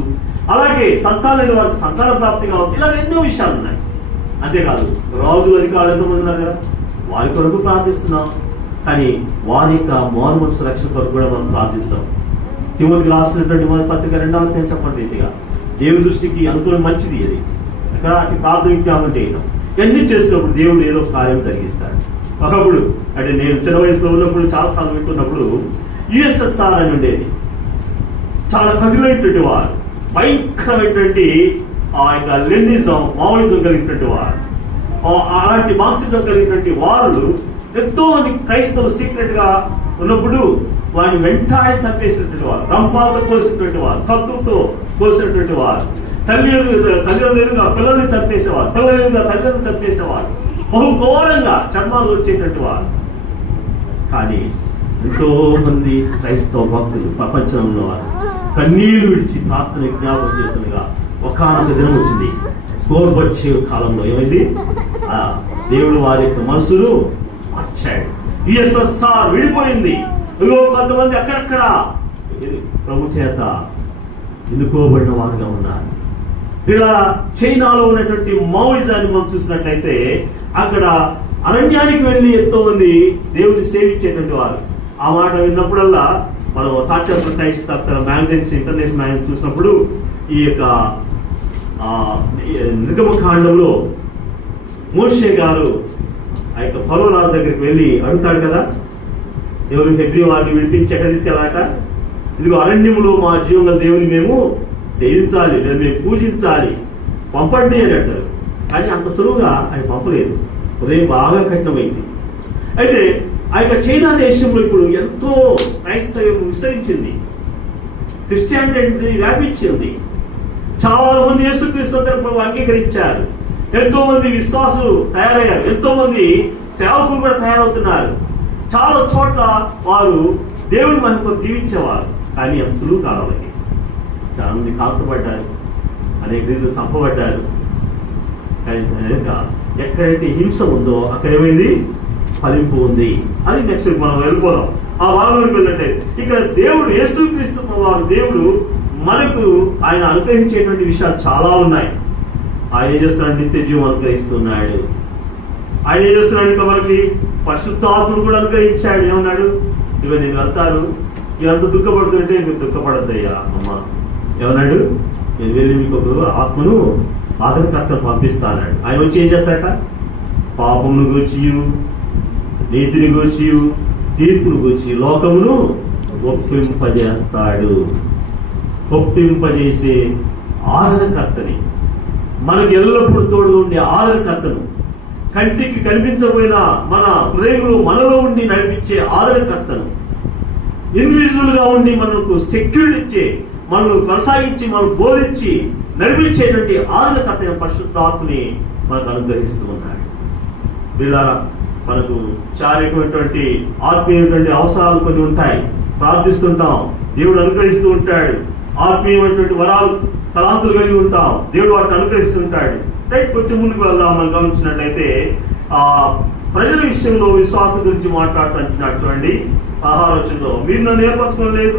అలాగే సంతానం వారికి సంతాన ప్రాప్తి కావచ్చు. ఇలా ఎన్నో విషయాలు ఉన్నాయి. అంతేకాదు రాజులు అధికారులు ఎంతమంది ఉన్నారు కదా, వారి కొరకు ప్రార్థిస్తున్నాం, కానీ వారి యొక్క మారు మనసు రక్షణ కొరకు కూడా మనం ప్రార్థించాం. తిమోతికి రాసినటువంటి మన పత్రిక 2వ అధ్యాయం చెప్పండి రీతిగా దేవుడి దృష్టికి అనుకూలం మంచిది అది. అక్కడ ప్రార్థన విజ్ఞాపన చేయడం ఇవన్నీ చేసినప్పుడు దేవుడు ఏదో కార్యం జరిగిస్తాడు. ఒకప్పుడు అంటే నేను చిన్న వయసులో ఉన్నప్పుడు చాలాసార్లు వింటున్నప్పుడు USSR అని ఉండేది. చాలా కఠినమైనటువంటి వారు, భయంకరమైనటువంటి ఆ యొక్క లెనినిజం, మావోయిజం కలిగినటువంటి వారు, అలాంటి మార్క్సిజం కలిగినటువంటి వాళ్ళు ఎంతో మంది క్రైస్తవులు సీక్రెట్ గా ఉన్నప్పుడు వారిని వెంటాడి చంపేసినటువంటి వారు, రంపాలతో కోసినటువంటి వారు, కత్తులతో కోసినటువంటి వారు, తల్లిదండ్రులుగా పిల్లల్ని చంపేసేవారు, పిల్లలుగా తల్లిదండ్రులు చంపేసేవారు, బహు ఘోరంగా చర్మాలు వచ్చేటువంటి వారు. కానీ ఎంతో మంది క్రైస్తవ భక్తులు ప్రపంచంలో వారు కన్నీళ్లు విడిచి ప్రార్థన జ్ఞాపకం చేస్తుండగా ఒకానొక దినం వచ్చింది. గోర్బచ్చేవ్ కాలంలో ఏమైంది, దేవుడు వారి యొక్క మనసును మార్చాడు. USSR విడిపోయింది. కొంతమంది అక్కడక్కడ ప్రభు చేత ఎన్నుకోబడిన వారుగా ఉన్నారు. ఇలా చైనాలో ఉన్నటువంటి మావోయిజాన్ని మనం చూసినట్లయితే అక్కడ అరణ్యానికి వెళ్ళి ఎంతో మంది దేవుడిని సేవించేటువంటి వారు. ఆ మాట విన్నప్పుడల్లా మనం టార్చర్ మ్యాగజైన్స్, ఇంటర్నేషనల్ మ్యాగజైన్స్ చూసినప్పుడు ఈ యొక్క నిర్గమకాండంలో మోషే గారు ఆ యొక్క ఫరోరాజు దగ్గరికి వెళ్ళి అడుగుతాడు కదా, ఎవరు హెబ్రీ వారిని విడిపించి ఎక్కడ తీసుకెళ్ళాక, ఇదిగో అరణ్యములో మా జీవంలో దేవుని మేము సేవించాలి, లేదా మేము పూజించాలి, పంపండి అని అంటారు. కానీ అంత సులువుగా ఆయన పంపలేదు. ఉదయం బాగా కఠినమైంది. అయితే ఆ యొక్క చైనా దేశంలో ఇప్పుడు ఎంతో క్రైస్తవం విస్తరించింది, క్రిస్టియానిటీ వ్యాపించింది. చాలా మంది యేసుక్రీస్తు ప్రభు అంగీకరించారు. ఎంతో మంది విశ్వాసులు తయారయ్యారు. ఎంతో మంది సేవకులు కూడా తయారవుతున్నారు. చాలా చోట్ల వారు దేవుడి మహిమతో జీవించేవారు. కానీ అంత సులువు కావాలని చాలా మంది కాల్చబడ్డారు, అనేక రీతులు చంపబడ్డారు. కానీ ఎక్కడైతే హింస ఉందో అక్కడ ఏమైంది, ఫలింపు ఉంది. అది నెక్స్ట్ మనం వెళ్ళిపోదాం. ఆ వారంలోకి వెళ్ళంటే ఇక్కడ దేవుడు యేసుక్రీస్తు వారు దేవుడు మనకు ఆయన అనుగ్రహించేటువంటి విషయాలు చాలా ఉన్నాయి. ఆయన ఏం చేస్తున్నాడు, నిత్య జీవం అనుగ్రహిస్తున్నాడు. ఆయన ఏం చేస్తున్నాడు, ఇంకా మనకి పరిశుద్ధాత్మను కూడా అనుగ్రహించాడు. ఏమన్నాడు, ఇక నేను వెళ్తాను, ఇదంతా దుఃఖపడుతుంటే మీరు దుఃఖపడద్దయ్యా అమ్మ. ఏమన్నాడు, నేను వెళ్ళి మీకు ఒక ఆత్మను ఆదరణకర్తను పంపిస్తాన్నాడు. ఆయన వచ్చి ఏం చేస్తాట, పాపమును గూర్చియు నీతిని గూర్చియు తీర్పును గూర్చి లోకమును ఒప్పింపజేస్తాడు. ఒప్పింపజేసే ఆదరణకర్తని, మనకు ఎల్లప్పుడూ తోడు ఉండే ఆదరణకర్తను, కంటికి కనిపించబోయిన మన హృదయంలో మనలో ఉండి నడిపించే ఆదరణకర్తను, ఇన్విజిబుల్ గా ఉండి మనకు సెక్యూరిటీ ఇచ్చే, మనల్ని కొనసాగించి మనం బోధించి నడిపించేటువంటి ఆదరణకర్త పరిశుద్ధాత్మని మనకు అనుగ్రహిస్తూ ఉన్నాడు. వీళ్ళ మనకు చారికమైనటువంటి ఆత్మీయమైనటువంటి అవసరాలు కొన్ని ఉంటాయి, ప్రార్థిస్తుంటాం, దేవుడు అనుగ్రహిస్తూ ఉంటాడు. ఆత్మీయమైనటువంటి వరాలు, తలాంతులు కలిగి ఉంటాం, దేవుడు వాటిని అనుగ్రహిస్తుంటాడు. కొంచెం ముందుకు వెళ్దాం. మనం గమనించినట్లయితే ప్రజల విషయంలో విశ్వాసం గురించి మాట్లాడుతుంటున్నాడు. చూడండి 16 మీరు నన్ను ఏర్పరచుకోలేదు,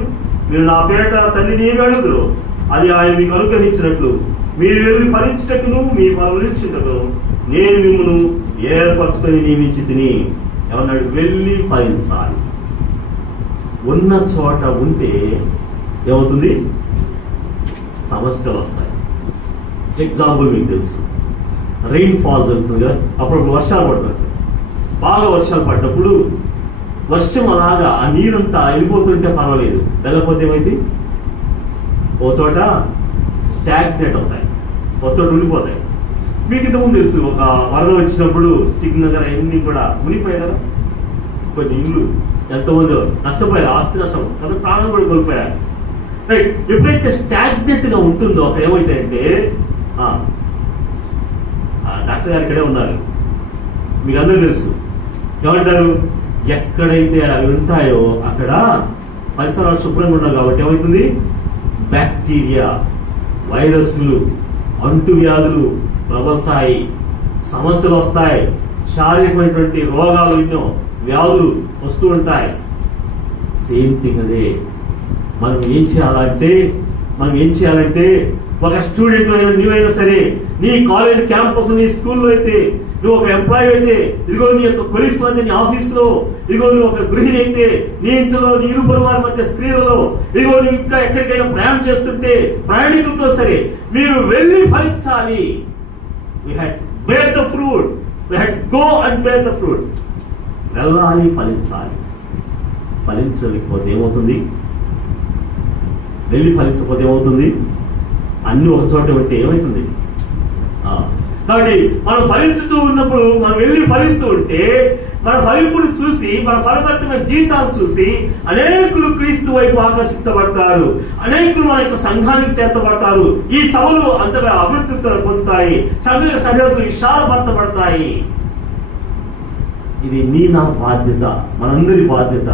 మీరు నా పేట తల్లిని ఏమి అడుగురు, అది ఆయన మీకు అనుగ్రహించినట్లు మీరు వెళ్ళి ఫలించుటకును మీ ఫలించుటకు నేను మిమ్మల్ని ఏర్పరచుకొని నియమించి తిని. ఏమన్నాడు, వెళ్ళి ఫలించాలి. ఉన్న చోట ఉంటే ఏమవుతుంది, సమస్యలు వస్తాయి. ఎగ్జాంపుల్ మీకు తెలుసు, రెయిన్ ఫాల్ జరుగుతుంది కదా, అప్పుడు వర్షాలు పడుతుంది. బాగా వర్షాలు పడ్డప్పుడు వర్షం అలాగా ఆ నీరంతా వెళ్ళిపోతుంటే పర్వాలేదు, వెళ్ళకపోతే ఏమైంది, ఓ చోట స్టాగ్నేట్ అవుతాయి, ఒక చోట ఉండిపోతాయి. మీకు ఇంతకుముందు తెలుసు, ఒక వరద వచ్చినప్పుడు సిగ్నల్ అన్ని కూడా మునిగిపోయాయి కదా, కొన్ని ఇళ్ళు ఎంతోమంది నష్టపోయారు, ఆస్తి నష్టం కదా, ప్రాణం కూడా కోల్పోయారు. రైట్. ఎప్పుడైతే స్టాగ్నెంట్ గా ఉంటుందో అక్కడ ఏమైతాయంటే, డాక్టర్ గారు ఇక్కడే ఉన్నారు, మీకు అందరూ తెలుసు, ఏమంటారు, ఎక్కడైతే అవి ఉంటాయో అక్కడ పరిసరాలు శుభ్రంగా ఉండవు కాబట్టి ఏమవుతుంది, బ్యాక్టీరియా, వైరస్లు, అంటువ్యాధులు ప్రబలుతాయి, సమస్యలు వస్తాయి. శారీరకమైనటువంటి రోగాలు, ఎన్నో వ్యాధులు వస్తూ ఉంటాయి. సేమ్ థింగ్ అదే. మనం ఏం చేయాలంటే ఒక స్టూడెంట్ అయినా, నీవైనా సరే, నీ కాలేజ్ క్యాంపస్, నీ స్కూల్లో అయితే, నువ్వు ఒక ఎంప్లాయీ అయితే, ఇదిగో నీ యొక్క కొలీగ్స్ మధ్య, నీ ఆఫీస్లో, ఇదిగో నువ్వు ఒక గృహిణి అయితే, నీ ఇంట్లో, నీ ఇరుపరు వారి మధ్య, స్త్రీలలో, ఇదిగో నువ్వు ఇంకా ఎక్కడికైనా ప్రయాణం చేస్తుంటే, ప్రయాణికులతో సరే, మీరు వెళ్ళి ఫలించాలి. We had bear the fruit. We had go and bear the fruit. వెళ్ళాలి, ఫలించాలి. ఫలించలేకపోతే ఏమవుతుంది? వెళ్ళి ఫలించకపోతే ఏమవుతుంది? అన్ని ఒక చోట ఉంటే ఏమవుతుంది? కాబట్టి మనం ఫలించుతూ ఉన్నప్పుడు, మనం వెళ్ళి ఫలిస్తూ ఉంటే, మన ఫలింపును చూసి, మన ఫలభరితమైన జీవితాలను చూసి అనేకులు క్రీస్తు వైపు ఆకర్షించబడతారు. అనేకులు మన యొక్క సంఘానికి చేర్చబడతారు. ఈ సభలు అంతగా అభివృద్ధి పొందుతాయి. సభ్యులు విశాలపరచబడతాయి. ఇది నా బాధ్యత, మనందరి బాధ్యత.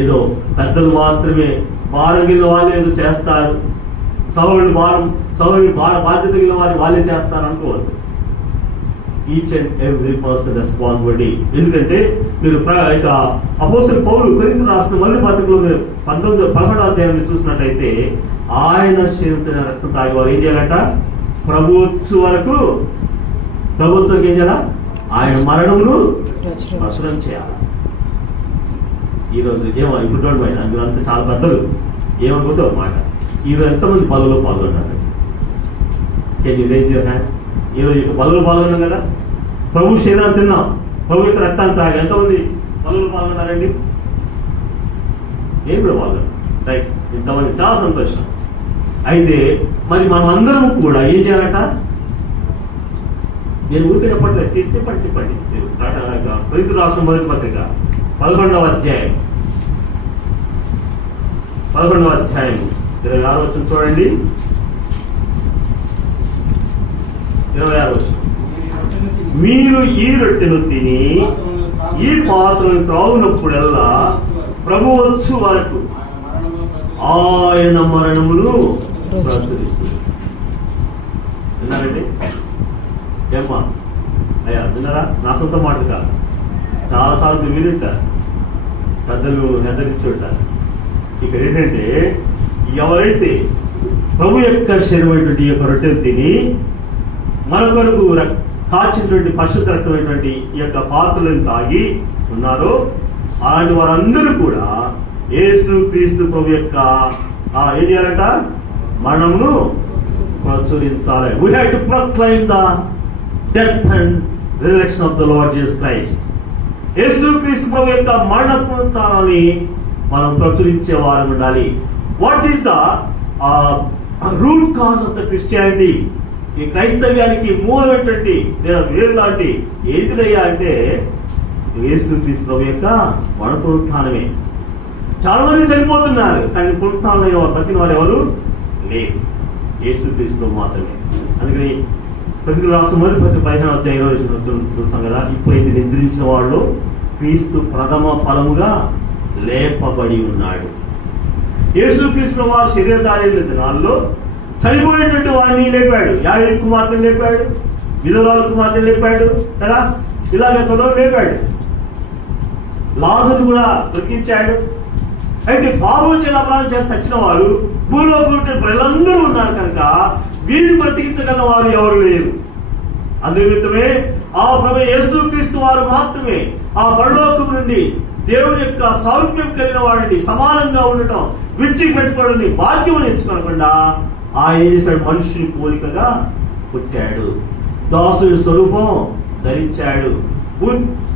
ఏదో పెద్దలు మాత్రమే భారం గిల్ల వాళ్ళు ఏదో చేస్తారు, సభలు బాధ్యత గిల్ల వాళ్ళే చేస్తారు అనుకోవద్దు. Each and every person responsibility. ఎందుకంటే మీరు అపోస్తలుడైన పౌలు కొరింథీయులకు రాసిన మొదటి పత్రికలో 11వ అధ్యాయాన్ని చూసినట్లయితే, ఆయన శరీరం రక్తం తాగేవారు ఏం చేయాలట? ప్రభుత్వం ఏం చేయాలా? ఆయన మరణమును ప్రచురం చేయాలి. ఈరోజు ఇప్పుడు అందులో అంతా చాలా పెద్దలు ఏమనుకుంటారు మాట. ఈరోజు ఎంతమంది పనుల్లో పాల్గొన్నారు? Can you raise your hand? ఈరోజు పనులు పాల్గొన్నాం కదా, ప్రభు శరీరాన్ని తిన్నాం, ప్రభు యొక్క రక్తాన్ని తాగా. ఎంతమంది పనులు పాల్గొన్నారండి? నేను కూడా పాల్గొన్నాను. రైట్, ఇంతమంది, చాలా సంతోషం. అయితే మరి మనం అందరం కూడా ఏం చేయాలట? నేను ఊరికే చెప్పట్లేదు, తిప్పండి. కొరింథీయులకు రాసిన మొదటి పత్రిక 11వ అధ్యాయం 26వ వచనం చూడండి. 26వ వచనం, మీరు ఈ రొట్టెను తిని ఈ పాత్రను త్రాగునప్పుడల్లా ప్రభు వచ్చు వరకు ఆయన మరణమును ప్రచురించు. విన్నారండి? ఏమ్మా అయ్యా, విన్నారా? నా సొంత మాట కాదు, చాలాసార్లు వినింటారు, పెద్దలు హెచ్చరించి ఉంటారు. ఇక్కడ ఏంటంటే, ఎవరైతే ప్రభు యొక్క శరీరమైనటువంటి ఈ యొక్క రొట్టెను తిని మన కొరకు కాచినటువంటి పరిశుద్ధ రక్తమైనటువంటి ఈ యొక్క పాత్రలను తాగి ఉన్నారో, అలాంటి వారందరూ కూడా యేసు క్రీస్తు ప్రభు యొక్క ఏం చేయాలంట? మరణమును ప్రచురించాలి. We have to proclaim the death and resurrection of the Lord Jesus Christ. యేసు క్రీస్తు ప్రభు యొక్క మరణ పునరుత్థానాన్ని మనం ప్రచురించే వారు ఉండాలి. What is the root cause of the Christianity? ఈ క్రైస్తవ్యానికి మూలమైనటువంటి లేదా వేరు లాంటి ఏంటిదయ్యా అంటే యేసు క్రీస్తు ప్రభు యొక్క మరణ పునరుత్థానమే. చాలా మంది చనిపోతున్నారు, కానీ పునరుత్థానం బతికిన వారు ఎవరు లేరు, యేసు క్రీస్తు ప్రభు మాత్రమే. అందుకని కొరింథీయులకు రాసిన మొదటి పత్రిక 15వ అధ్యాయం చూస్తాం కదా, ఇప్పుడైతే నిద్రించిన వాళ్ళు క్రీస్తు ప్రథమ ఫలముగా లేపబడి ఉన్నాడు. యేసు క్రీస్తు వారి శరీరధారైన దినాల్లో చనిపోయినటువంటి వారిని లేపాడు. యాయిరు కుమార్తెను లేపాడు, విధవరాల కుమార్తెను లేపాడు కదా, ఇలాగ కొందరు లేపాడు. లాజరును కూడా బ్రతికించాడు. అయితే పాపం చేత చచ్చిన వారు భూలోకంలో ప్రజలందరూ ఉన్నారు కనుక వీరిని బ్రతికించగల వారు ఎవరు లేరు. అందునిమిత్తమే ఆ ప్రభు యేసు క్రీస్తు వారు మాత్రమే ఆ పరలోకం నుండి దేవుని యొక్క సౌఖ్యం కలిగిన వాడిని సమానంగా ఉండటం, విడిచిపెట్టుకోవడాన్ని భాగ్యం ఎంచుకోకుండా ఆయన చేశాడు, మనుషుని పోలికగా పుట్టాడు, దాసుడి స్వరూపం ధరించాడు,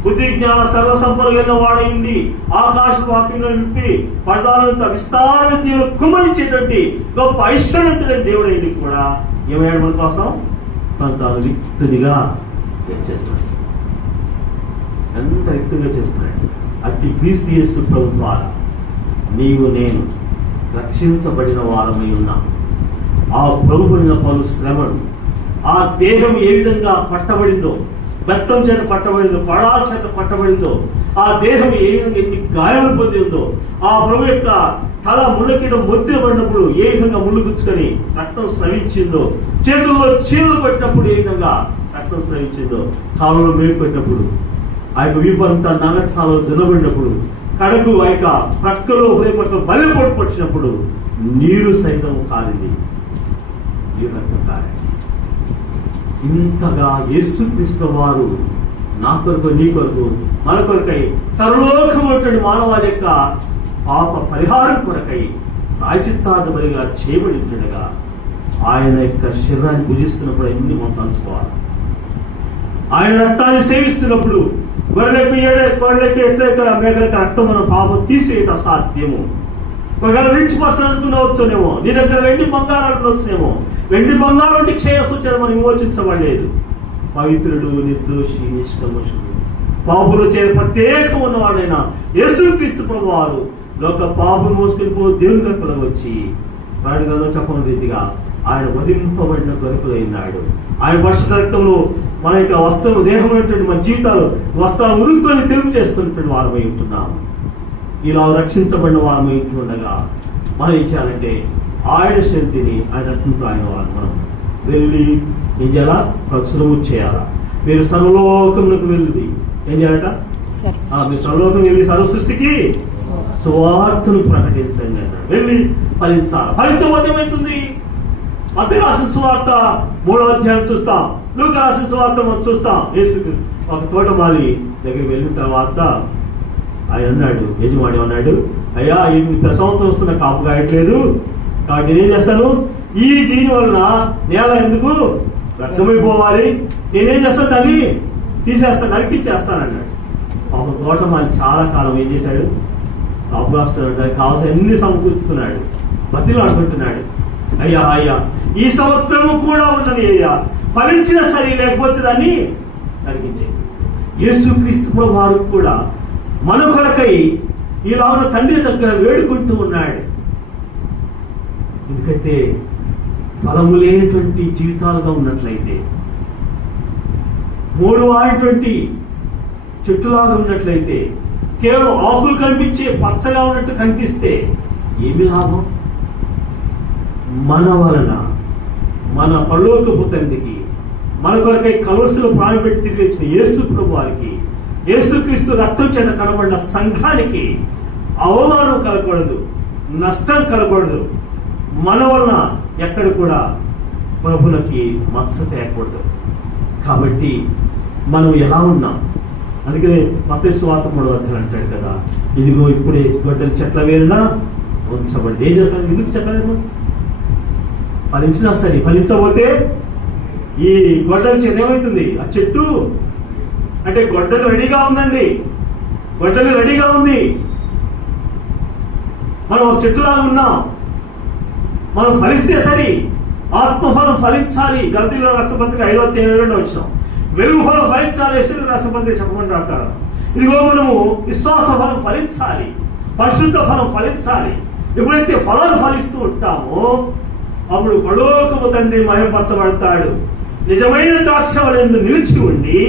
బుద్ధి జ్ఞాన సర్వసంపన్న వాడైంది, ఆకాశ వాక్యంగా విప్పి పదాలంతా విస్తారమైన దేవుడు కుమరించేటువంటి గొప్ప ఐశ్వర్యవంతుడైన దేవుడైంది కూడా ఏమయ్యాడు మన కోసం? తాను రిక్తునిగా చేస్తున్నాడు. ఎంత రిక్తుగా చేస్తున్నాడు. అట్టి క్రీస్తు యేసు ప్రభు ద్వారా నీవు నేను రక్షించబడిన వారమై ఉన్నాం. ఆ ప్రభు పడిన పలు శ్రమను, ఆ దేహం ఏ విధంగా పట్టబడిందో, బెత్తం చేత పట్టబడిందో, పడాల చేత పట్టబడిందో, ఆ దేహం ఏ విధంగా ఎన్ని గాయాలు పొంది ఉందో, ఆ ప్రభు యొక్క తల ముళ్ళకిట మొద్దుపడినప్పుడు ఏ విధంగా ముళ్ళు గుచ్చుకొని రక్తం స్రవించిందో, చేతుల్లో చీలు పట్టినప్పుడు ఏ విధంగా కష్టం సహించిందో, కాలంలో మేలుపెట్టినప్పుడు, ఆ యొక్క వీపంతా నగచాలో దున్నబడినప్పుడు, కడకు ఆ యొక్క ప్రక్కలో హృదయపట్ల బలిపోటు పట్టినప్పుడు నీరు సైతం కాలింది, నీరు రక్తం కాలి. ఇంతగా యేసుక్రీస్తు వారు నా కొరకు, నీ కొరకు, మన కొరకై సర్వలోకమైనటువంటి మానవాళి యొక్క పాప పరిహారం కొరకై ప్రాయశ్చిత్తార్థ బలిగా చేయబడి ఉంటుండగా ఆయన యొక్క శరీరాన్ని భుజిస్తున్నప్పుడు అన్ని మనం తలుసుకోవాలి. ఆయన రక్తాన్ని సేవిస్తున్నప్పుడు గొర్రెలకు కోళ్ళకి ఎట్లయితే మేకలకి రక్తం మనం పాపం తీసేయట అసాధ్యము. ఒకవేళ రిచ్ పర్సన్ అనుకునవచ్చునేమో, నీ దగ్గర వెండి బంగారం అనుకునవచ్చునేమో, వెండి బంగారం క్షయసూచన మనం విమోచించబడలేదు. పవిత్రుడు, నిర్దోషి, నిష్కల్మషుడు, పాపులు చే ప్రత్యేకం ఉన్నవాడైనా యేసుక్రీస్తు ప్రభువారు లోక పాపులు మోసుకుని పో దేవుని గొప్పలో వచ్చి వాడిగా చెప్పని రీతిగా ఆయన వధింపబడిన గొరకులైనాడు. ఆయన పరిశుద్ధ రక్తంలో మన యొక్క వస్త్రం దేహమైనటువంటి మన జీవితాలు వస్త్రాలు ఉరుక్కొని తెలుపు చేసుకున్నటువంటి వారమై ఉంటున్నాము. ఇలా రక్షించబడిన వారమై ఉంటుండగా మనం ఏం చేయాలంటే ఆయన శక్తిని ఆయన రక్తంతో ఆయన వారు మనం వెళ్ళి ఏం చేయాలా? ప్రచురము చేయాలా. మీరు సర్వలోకములకు వెళ్ళి ఏం చేయాలట? మీరు సర్వలోకం వెళ్ళి సర్వ సృష్టికి సువార్తను ప్రకటించండి అన్నాడు. వెళ్ళి ఫలించాలి. ఫలించబోతే ఏమవుతుంది? మత్తయి రాసిన సువార్త 3వ అధ్యాయం చూస్తాం, లూకా రాసిన సువార్త మనం చూస్తాం. యేసు ఒక తోటమాలి దగ్గరికి వెళ్ళిన తర్వాత ఆయన అన్నాడు, యజమాని అన్నాడు, అయ్యా ఇది సంవత్సరం వస్తున్న కాపు కాయట్లేదు, కాబట్టి నేనేం చేస్తాను, దీని వలన నేల ఎందుకు వ్యర్థమైపోవాలి, నేనేం చేస్తాను, దాన్ని తీసేస్తాను, నరికిచ్చేస్తానన్నాడు. ఒక తోటమాలి చాలా కాలం ఏం చేశాడు? కాపు కాస్తున్నాడు, దానికి కావాల్సిన అన్ని సమకూరుస్తున్నాడు, బతిలో అనుకుంటున్నాడు, అయ్యా అయ్యా ఈ సంవత్సరము కూడా ఉన్నది అయ్యా, ఫలించిన సరి, లేకపోతే దాన్ని నరికించే. యేసుక్రీస్తు ప్రభువారు కూడా మన కొరకై ఇలా ఉన్న తండ్రి దగ్గర వేడుకుంటూ ఉన్నాడు. ఎందుకంటే ఫలము లేనటువంటి జీవితాలుగా ఉన్నట్లయితే, మూడు వారిటువంటి చెట్టులాగా ఉన్నట్లయితే, కేవలం ఆకులు కనిపించే పచ్చగా ఉన్నట్టు కనిపిస్తే ఏమి లాభం? మన వలన మన పరలోకపు తండ్రికి మన కొరకై కలవసులో ప్రాణపెట్టి తిరిగి వచ్చిన యేసు ప్రభువారికి, యేసుక్రీస్తు రక్తం చేత కనబడిన సంఘానికి అవమానం కలగకూడదు, నష్టం కలగకూడదు. మన వలన ఎక్కడ కూడా ప్రభులకి మత్స తేకూడదు. కాబట్టి మనం ఎలా ఉన్నాం? అందుకనే మత్తయి సువార్త 3వ అధ్యాయం అంటాడు కదా, ఇదిగో ఇప్పుడే గొడ్డలి చెట్ల వేరున ఉంచబడి. ఏం చేస్తాను? ఎందుకు చెట్ల వేరు ఫలించినా సరే, ఫలించబోతే ఈ గొడ్డలి చెట్టు ఏమవుతుంది? ఆ చెట్టు అంటే గొడ్డలి రెడీగా ఉందండి, గొడ్డలి రెడీగా ఉంది. మనం ఒక చెట్టులాగా ఉన్నాం, మనం ఫలిస్తే సరి, ఆత్మఫలం ఫలించాలి. గలతీయుల రాష్ట్రపత్రిక 5:22 వచ్చినాం. వెలుగు ఫలం ఫలించాలి, యెషయా రాష్ట్రపత్రిక చెప్పమని రాస్తారు. ఇదిగో మనము విశ్వాస ఫలం ఫలించాలి, పరిశుద్ధ ఫలం ఫలించాలి. ఎప్పుడైతే ఫలాలు ఫలిస్తూ ఉంటామో అప్పుడు పరలోకపు తండ్రి మహిమపరచబడతాడు. నిజమైన ద్రాక్షవలెందు నిలిచి ఉండి,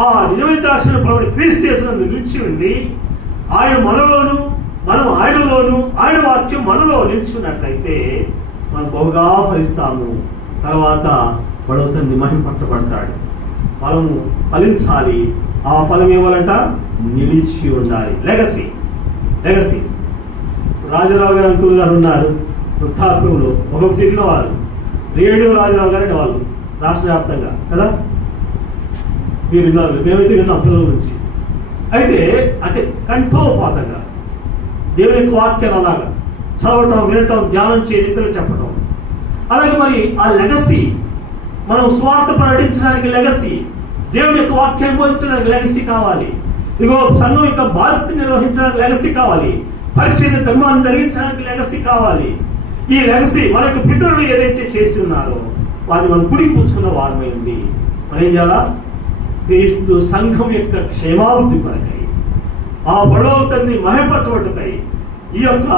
ఆ నిజమైన ద్రాక్షను ప్రభుని క్రీస్తు చేసినందు నిలిచి ఉండి, ఆయన మనలోను మనం ఆయనలోను, ఆయన వాక్యం మనలో నిలిచినట్లయితే మనం బహుగా ఫలిస్తాము. తర్వాత పరలోక తండ్రి మహిమపరచబడతాడు. ఫలము ఫలించాలి. ఆ ఫలం ఏమోలంట? నిలిచి ఉండాలి. లెగసీ. లెగసీ. రాజారావు గారు అంకుల్ గారు ఉన్నారు వృద్ధాప్యంలో, ఒక తిరిగిన వారు రేడియో రాజారావు గారు అంటే వాళ్ళు రాష్ట్ర వ్యాప్తంగా కదా, మీరు విన్నారు, మేమైతే విన్నాం పిల్లల నుంచి. అయితే అంటే కంఠోపాతంగా దేవుని యొక్క వాక్యాలు అలాగా చదవటం, వినటం, ధ్యానం చేయడం, ఇతరులు చెప్పడం. అలాగే మరి ఆ లెగసీ, మనం స్వార్థ ప్రకటించడానికి లెగసీ, దేవుని యొక్క వాక్యాన్ని బోధించడానికి లెగసీ కావాలి. ఇదిగో సంఘం యొక్క బాధ్యత నిర్వహించడానికి లెగసీ కావాలి. పరిచయ ధర్మాన్ని జరిగించడానికి లెగసీ కావాలి. ఈ లెగసీ మన యొక్క పితరులు ఏదైతే చేసి ఉన్నారో వారిని మనం పుడికి పుచ్చుకున్న వారమై ఉంది. మనం ఏం చేయాలా? క్రీస్తు సంఘం యొక్క క్షేమాభివృద్ధి కొరకై, ఆ పరలోక తండ్రి మహిమపరచబడుటకై, ఈ యొక్క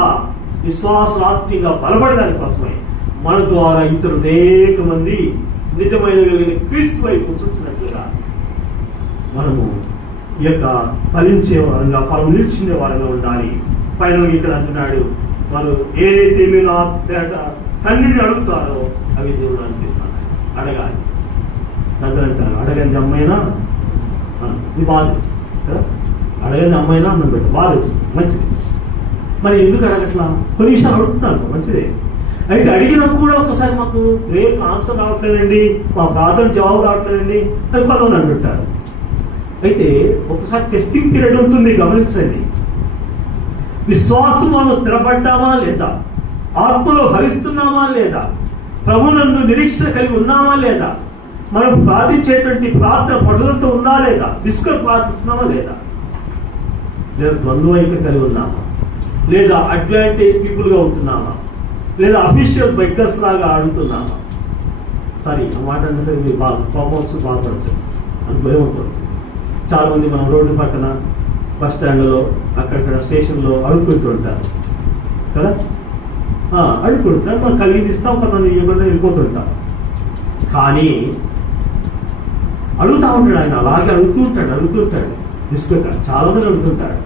విశ్వాసం ఆత్మీయంగా బలపడడానికి కోసమై మన ద్వారా ఇతరులు అనేక మంది నిజమైన క్రీస్తు వైపు చూసినట్లుగా మనము ఈ యొక్క ఫలించే వారంగా, ఫలం నిలిచిండే వారంగా ఉండాలి. పైన ఇక్కడ అంటున్నాడు, వారు ఏదైతే మీరు నా తండ్రిని అడుగుతారో అవి దేవుడు అనిపిస్తాను. అడగాలి. పెద్దలు అంటారు అడగంది అమ్మైనా ఇది బాగా తెలుసు కదా, అడగంది అమ్మైనా అన్నం పెట్టు బాగా తెలుసు, మంచిది. మరి ఎందుకు అడగట్లా? కొన్ని విషయాలు అడుగుతున్నాను, మంచిదే. అయితే అడిగినా కూడా ఒకసారి మాకు రేపు ఆన్సర్ రావట్లేదండి, మా ప్రార్థన జవాబు రావట్లేదండి అని కొంతమంది అంటుంటారు. అయితే ఒకసారి టెస్టింగ్ పీరియడ్ ఉంటుంది, గమనించండి. విశ్వాసం మనం స్థిరపడ్డామా లేదా, ఆత్మలో భరిస్తున్నామా లేదా, ప్రభునందు నిరీక్షణ కలిగి ఉన్నామా లేదా, మనం ప్రార్థించేటువంటి ప్రార్థన పట్టుదలతో ఉందా లేదా, విసుక ప్రార్థిస్తున్నామా లేదా, లేదా ద్వంద్వ వైఖరి కలిగి ఉన్నామా, లేదా అడ్వాంటేజ్ పీపుల్గా ఉంటున్నామా, లేదా అఫీషియల్ బెగ్గర్స్ లాగా ఆడుతున్నామా. సారీ ఆ మాట అన్నా సరే మీరు బాగొచ్చు బాధపడచ్చు అని భయం ఉంటుంది. చాలా మంది మనం రోడ్డు పక్కన బస్ స్టాండ్లో అక్కడక్కడ స్టేషన్లో అడుక్కుంటూ ఉంటారు కదా, అడుక్కుంటారు. మనం కలిగి ఇస్తాం, కొంతమంది ఇవ్వకుండా వెళ్ళిపోతుంటాం. కానీ అడుగుతూ ఉంటాడు ఆయన, అలాగే అడుగుతుంటాడు విసుకగా. చాలా మంది అడుగుతుంటాడు.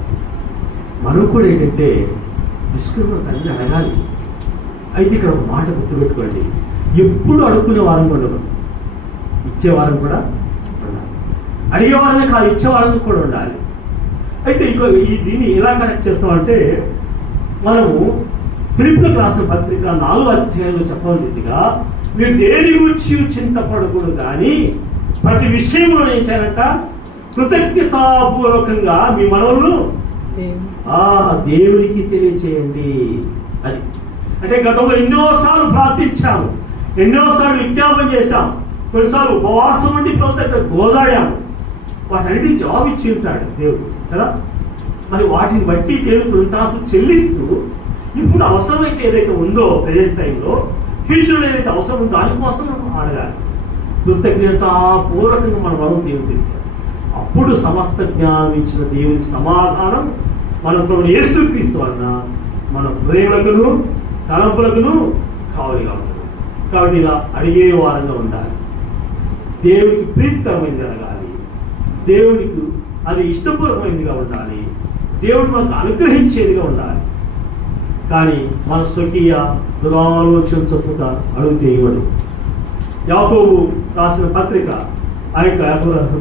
మనం కూడా ఏంటంటే విసుకగా తండ్రి అడగాలి. అయితే ఇక్కడ ఒక మాట గుర్తుపెట్టుకోండి, ఎప్పుడు అడుక్కునే వారం కూడా ఇచ్చేవారం కూడా ఉండాలి. అడిగేవారమే కాదు, ఇచ్చేవారం కూడా ఉండాలి. అయితే దీన్ని ఎలా కనెక్ట్ చేస్తామంటే, మనము ఫిలిప్పీయులకు రాసిన పత్రిక 4వ అధ్యాయంలో చెప్పవలసిందిగా, మీరు దేని గురించి చింతపడకూడదు కానీ ప్రతి విషయంలో ఏం చేయాలంట, కృతజ్ఞతాపూర్వకంగా మీ మనవులను దేవునికి తెలియచేయండి. అది అంటే గతంలో ఎన్నోసార్లు ప్రార్థించాము, ఎన్నోసార్లు విజ్ఞాపన చేశాం, కొన్నిసార్లు ఉపవాసం ఉండి ప్రభుత్వ దగ్గర గోదాడాము. వాటన్నిటికీ జవాబు ఇచ్చి ఉంటాడు దేవుడు కదా. మరి వాటిని బట్టి దేవుడు కృతజ్ఞతాస్తుతులు చెల్లిస్తూ, ఇప్పుడు అవసరమైతే ఏదైతే ఉందో ప్రజెంట్ టైంలో, ఫ్యూచర్లో ఏదైతే అవసరం ఉందో దానికోసం అడగాలి. కృతజ్ఞతాపూర్వకంగా మన మనం దేవుడు తెలిసారు. అప్పుడు సమస్త జ్ఞానం ఇచ్చిన దేవుని సమాధానం మన ప్రభువు యేసుక్రీస్తు వలన మన హృదయములకును తలంపులకును కావలిగా ఉంటుంది. కాబట్టి ఇలా అడిగే వారంగా ఉండాలి, దేవునికి ప్రీతికరమైనది అడగాలి, దేవునికి అది ఇష్టపూర్వకమైనదిగా ఉండాలి, దేవుడు మనకు అనుగ్రహించేదిగా ఉండాలి. కానీ మన స్వకీయ దురాలోచన చొప్పున అడిగితే ఇవ్వడు. యాకోబు రాసిన పత్రిక ఆ యొక్క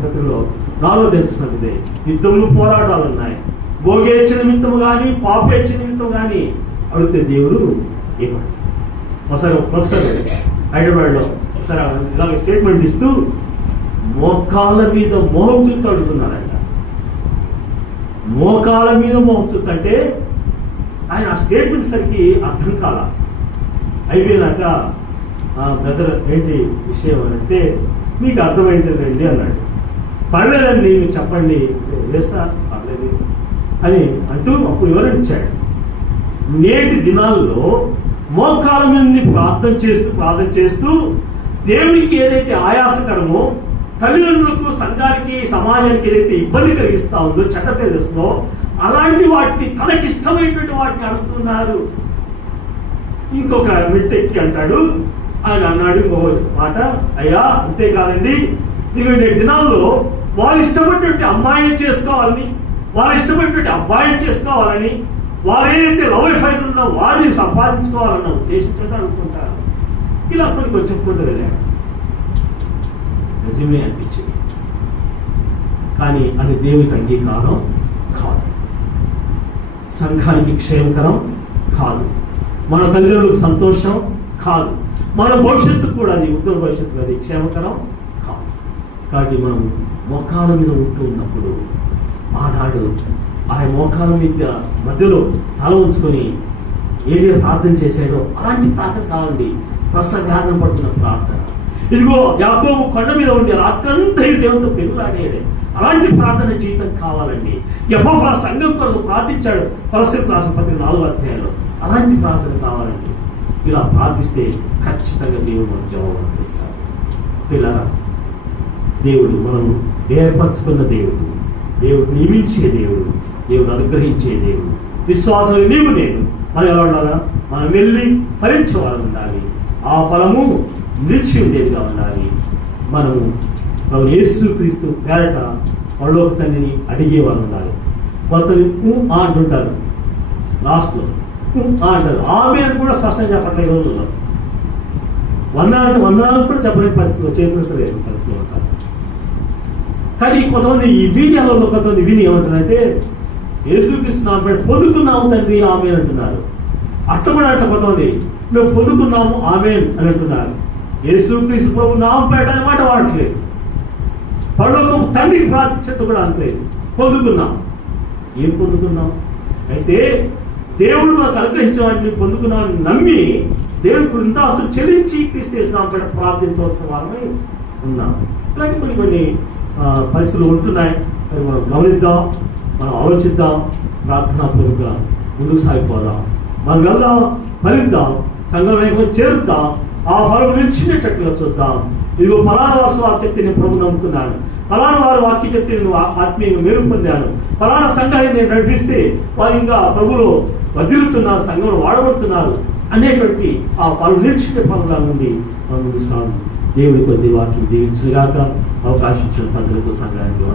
పత్రికలో 4వ అధ్యాయం, యుద్ధములు పోరాటాలు ఉన్నాయి, భోగేచ్ఛ నిమిత్తం కానీ పాపేచ్ఛ నిమిత్తం కానీ అడిగితే దేవుడు ఇవ్వడు. ఒకసారి ప్రొఫెసర్ హైదరాబాద్లో ఒకసారి ఇలాగ స్టేట్మెంట్ ఇస్తూ మోకాళ్ళ మీద మోహం చూస్తూ అడుగుతున్నారంట. మోకాళ్ళ మీద మోహం చూస్తూ అంటే ఆయన ఆ స్టేట్మెంట్ సరికి అర్థం కాల. అయిపోయినాక బ్రదర్ ఏంటి విషయం అని అంటే, మీకు అర్థమైందండి అన్నాడు. పర్లేదండి మీరు చెప్పండి. వేస్తా పర్లేదు అని అంటూ అప్పుడు వివరించాడు. నేటి దినాల్లో మోకాళ్ళ మీద ప్రార్థన చేస్తూ దేవునికి ఏదైతే ఆయాసకరమో, తల్లిదండ్రులకు, సంఘానికి, సమాజానికి ఏదైతే ఇబ్బంది కలిగిస్తా ఉందో, చెడ్డ పేరుస్తుందో, అలాంటి వాటిని తనకిష్టమైనటువంటి వాటిని అడుగుతున్నారు. ఇంకొక మెట్టెక్కి అంటాడు, ఆయన అన్నాడు ఇంకో మాట, అయ్యా అంతేకాదండి, ఇక నేటి దినాల్లో వాళ్ళు ఇష్టపడినటువంటి అమ్మాయిని చేసుకోవాలని, వాళ్ళు ఇష్టపడినటువంటి అబ్బాయిని చేసుకోవాలని, వారు ఏదైతే లవ్ ఎఫైర్ ఉన్నా వారిని సంపాదించుకోవాలన్న ఉద్దేశించడం అనుకుంటారు. ఇలా కొన్ని చెప్పుకుంటారు, నిజమే అనిపించింది. కానీ అది దేవునికి అంగీకారం కాదు, సంఘానికి క్షేమకరం కాదు, మన తల్లిదండ్రులకు సంతోషం కాదు, మన భవిష్యత్తు కూడా అది ఉత్తర భవిష్యత్తు అది క్షేమకరం కాదు. కాబట్టి మనం మోకాల మీద ఉంటూ ఉన్నప్పుడు ఆనాడు ఆ మోకాల మీద మధ్యలో తల ఉంచుకొని ఏది ప్రార్థన చేశాడో అలాంటి ప్రార్థన కావండి. ప్రస్తుతం వేదన పడుతున్న ప్రార్థన, ఇదిగో యాకోబు కొండ మీద ఉండి రాత్రంతా దేవునితో పెరుగులాడేదే, అలాంటి ప్రార్థన జీవితం కావాలండి. యెహోవా సంఘం కొరకు ప్రార్థించాడు కొలస్సీయులకు రాసిన పత్రిక 4వ అధ్యాయంలో, అలాంటి ప్రార్థన కావాలండి. ఇలా ప్రార్థిస్తే ఖచ్చితంగా దేవుడు మనకు జవాబు అందిస్తాడు. పిల్లరా, దేవుడు మనం ఏర్పరచుకున్న దేవుడు, దేవుడు నియమించే దేవుడు, దేవుడు అనుగ్రహించే దేవుడు. విశ్వాసం నీవు నేను మనం ఎలా ఉండాలా? మనం వెళ్ళి ఫలించేవారు ఉండాలి, ఆ ఫలము నిలిచి ఉండేదిగా ఉండాలి. మనము ప్రభు యేసుక్రీస్తు పేరట పరలోక తండ్రిని అడిగేవారు ఉండాలి. కొంతమంది అంటుంటారు, లాస్ట్లో అంటారు, ఆమె అని కూడా స్పష్టంగా చెప్పట్లేదు. రోజుల్లో వందనాలు కూడా చెప్పలేని పరిస్థితిలో చేతులతో లేని పరిస్థితిలో ఉంటారు. కానీ కొంతమంది ఈ వీడియోలలో కొంతమంది విని ఏమంటారంటే యేసుక్రీస్తు నామమున పొందుకున్నాము తండ్రి ఆమేన్ అంటున్నారు. అట్ట కూడా అంట కొంతమంది మేము పొందుకున్నాము ఆమేన్ అని అంటున్నారు. యేసుక్రీస్తు ప్రభు నామం పేట అన్నమాట వాడట్లేదు. పరలోకం తండ్రికి ప్రార్థించట్టు కూడా అనట్లేదు. పొందుకున్నాం. ఏం పొందుకున్నాం? అయితే దేవుడు మాకు అనుగ్రహించిన వాటిని పొందుకున్నామని నమ్మి దేవుడు కృతజ్ఞతాస్తులు చెల్లించి క్రీస్తు యేసు నామమున పేట ప్రార్థించవలసిన వారమై ఉన్నాం. ఇలాంటి కొన్ని పరిస్థితులు ఉంటున్నాయి. మనం గమనిద్దాం, మనం ఆలోచిద్దాం, ప్రార్థనాపూర్వకంగా ముందుకు సాగిపోదాం. మనం వెళ్దాం, ఫలిద్దాం, సంఘంలో చేరుద్దాం, ఆ ఫలం నిలిచినట్టుగా చూద్దాం. ఇదిగో ఫలానా వారు వాక్యక్తి నేను ప్రభు నమ్ముకున్నాను, ఫలానా వారు వాక్యక్తి నేను ఆత్మీయంగా మెరుగు పొందాను, ఫలానా సంఘాన్ని నేను నడిపిస్తే వారు ఇంకా ప్రభులో వదిలుతున్నారు, సంఘంలో వాడబడుతున్నారు అనేటువంటి ఆ ఫలం నిలిచిన ఫలంగా నుండి మనం ముందు సాగు. దేవుడి కొద్ది వాక్యం దీవించగాక అవకాశం ఇచ్చిన ప్రజలకు సంఘానికి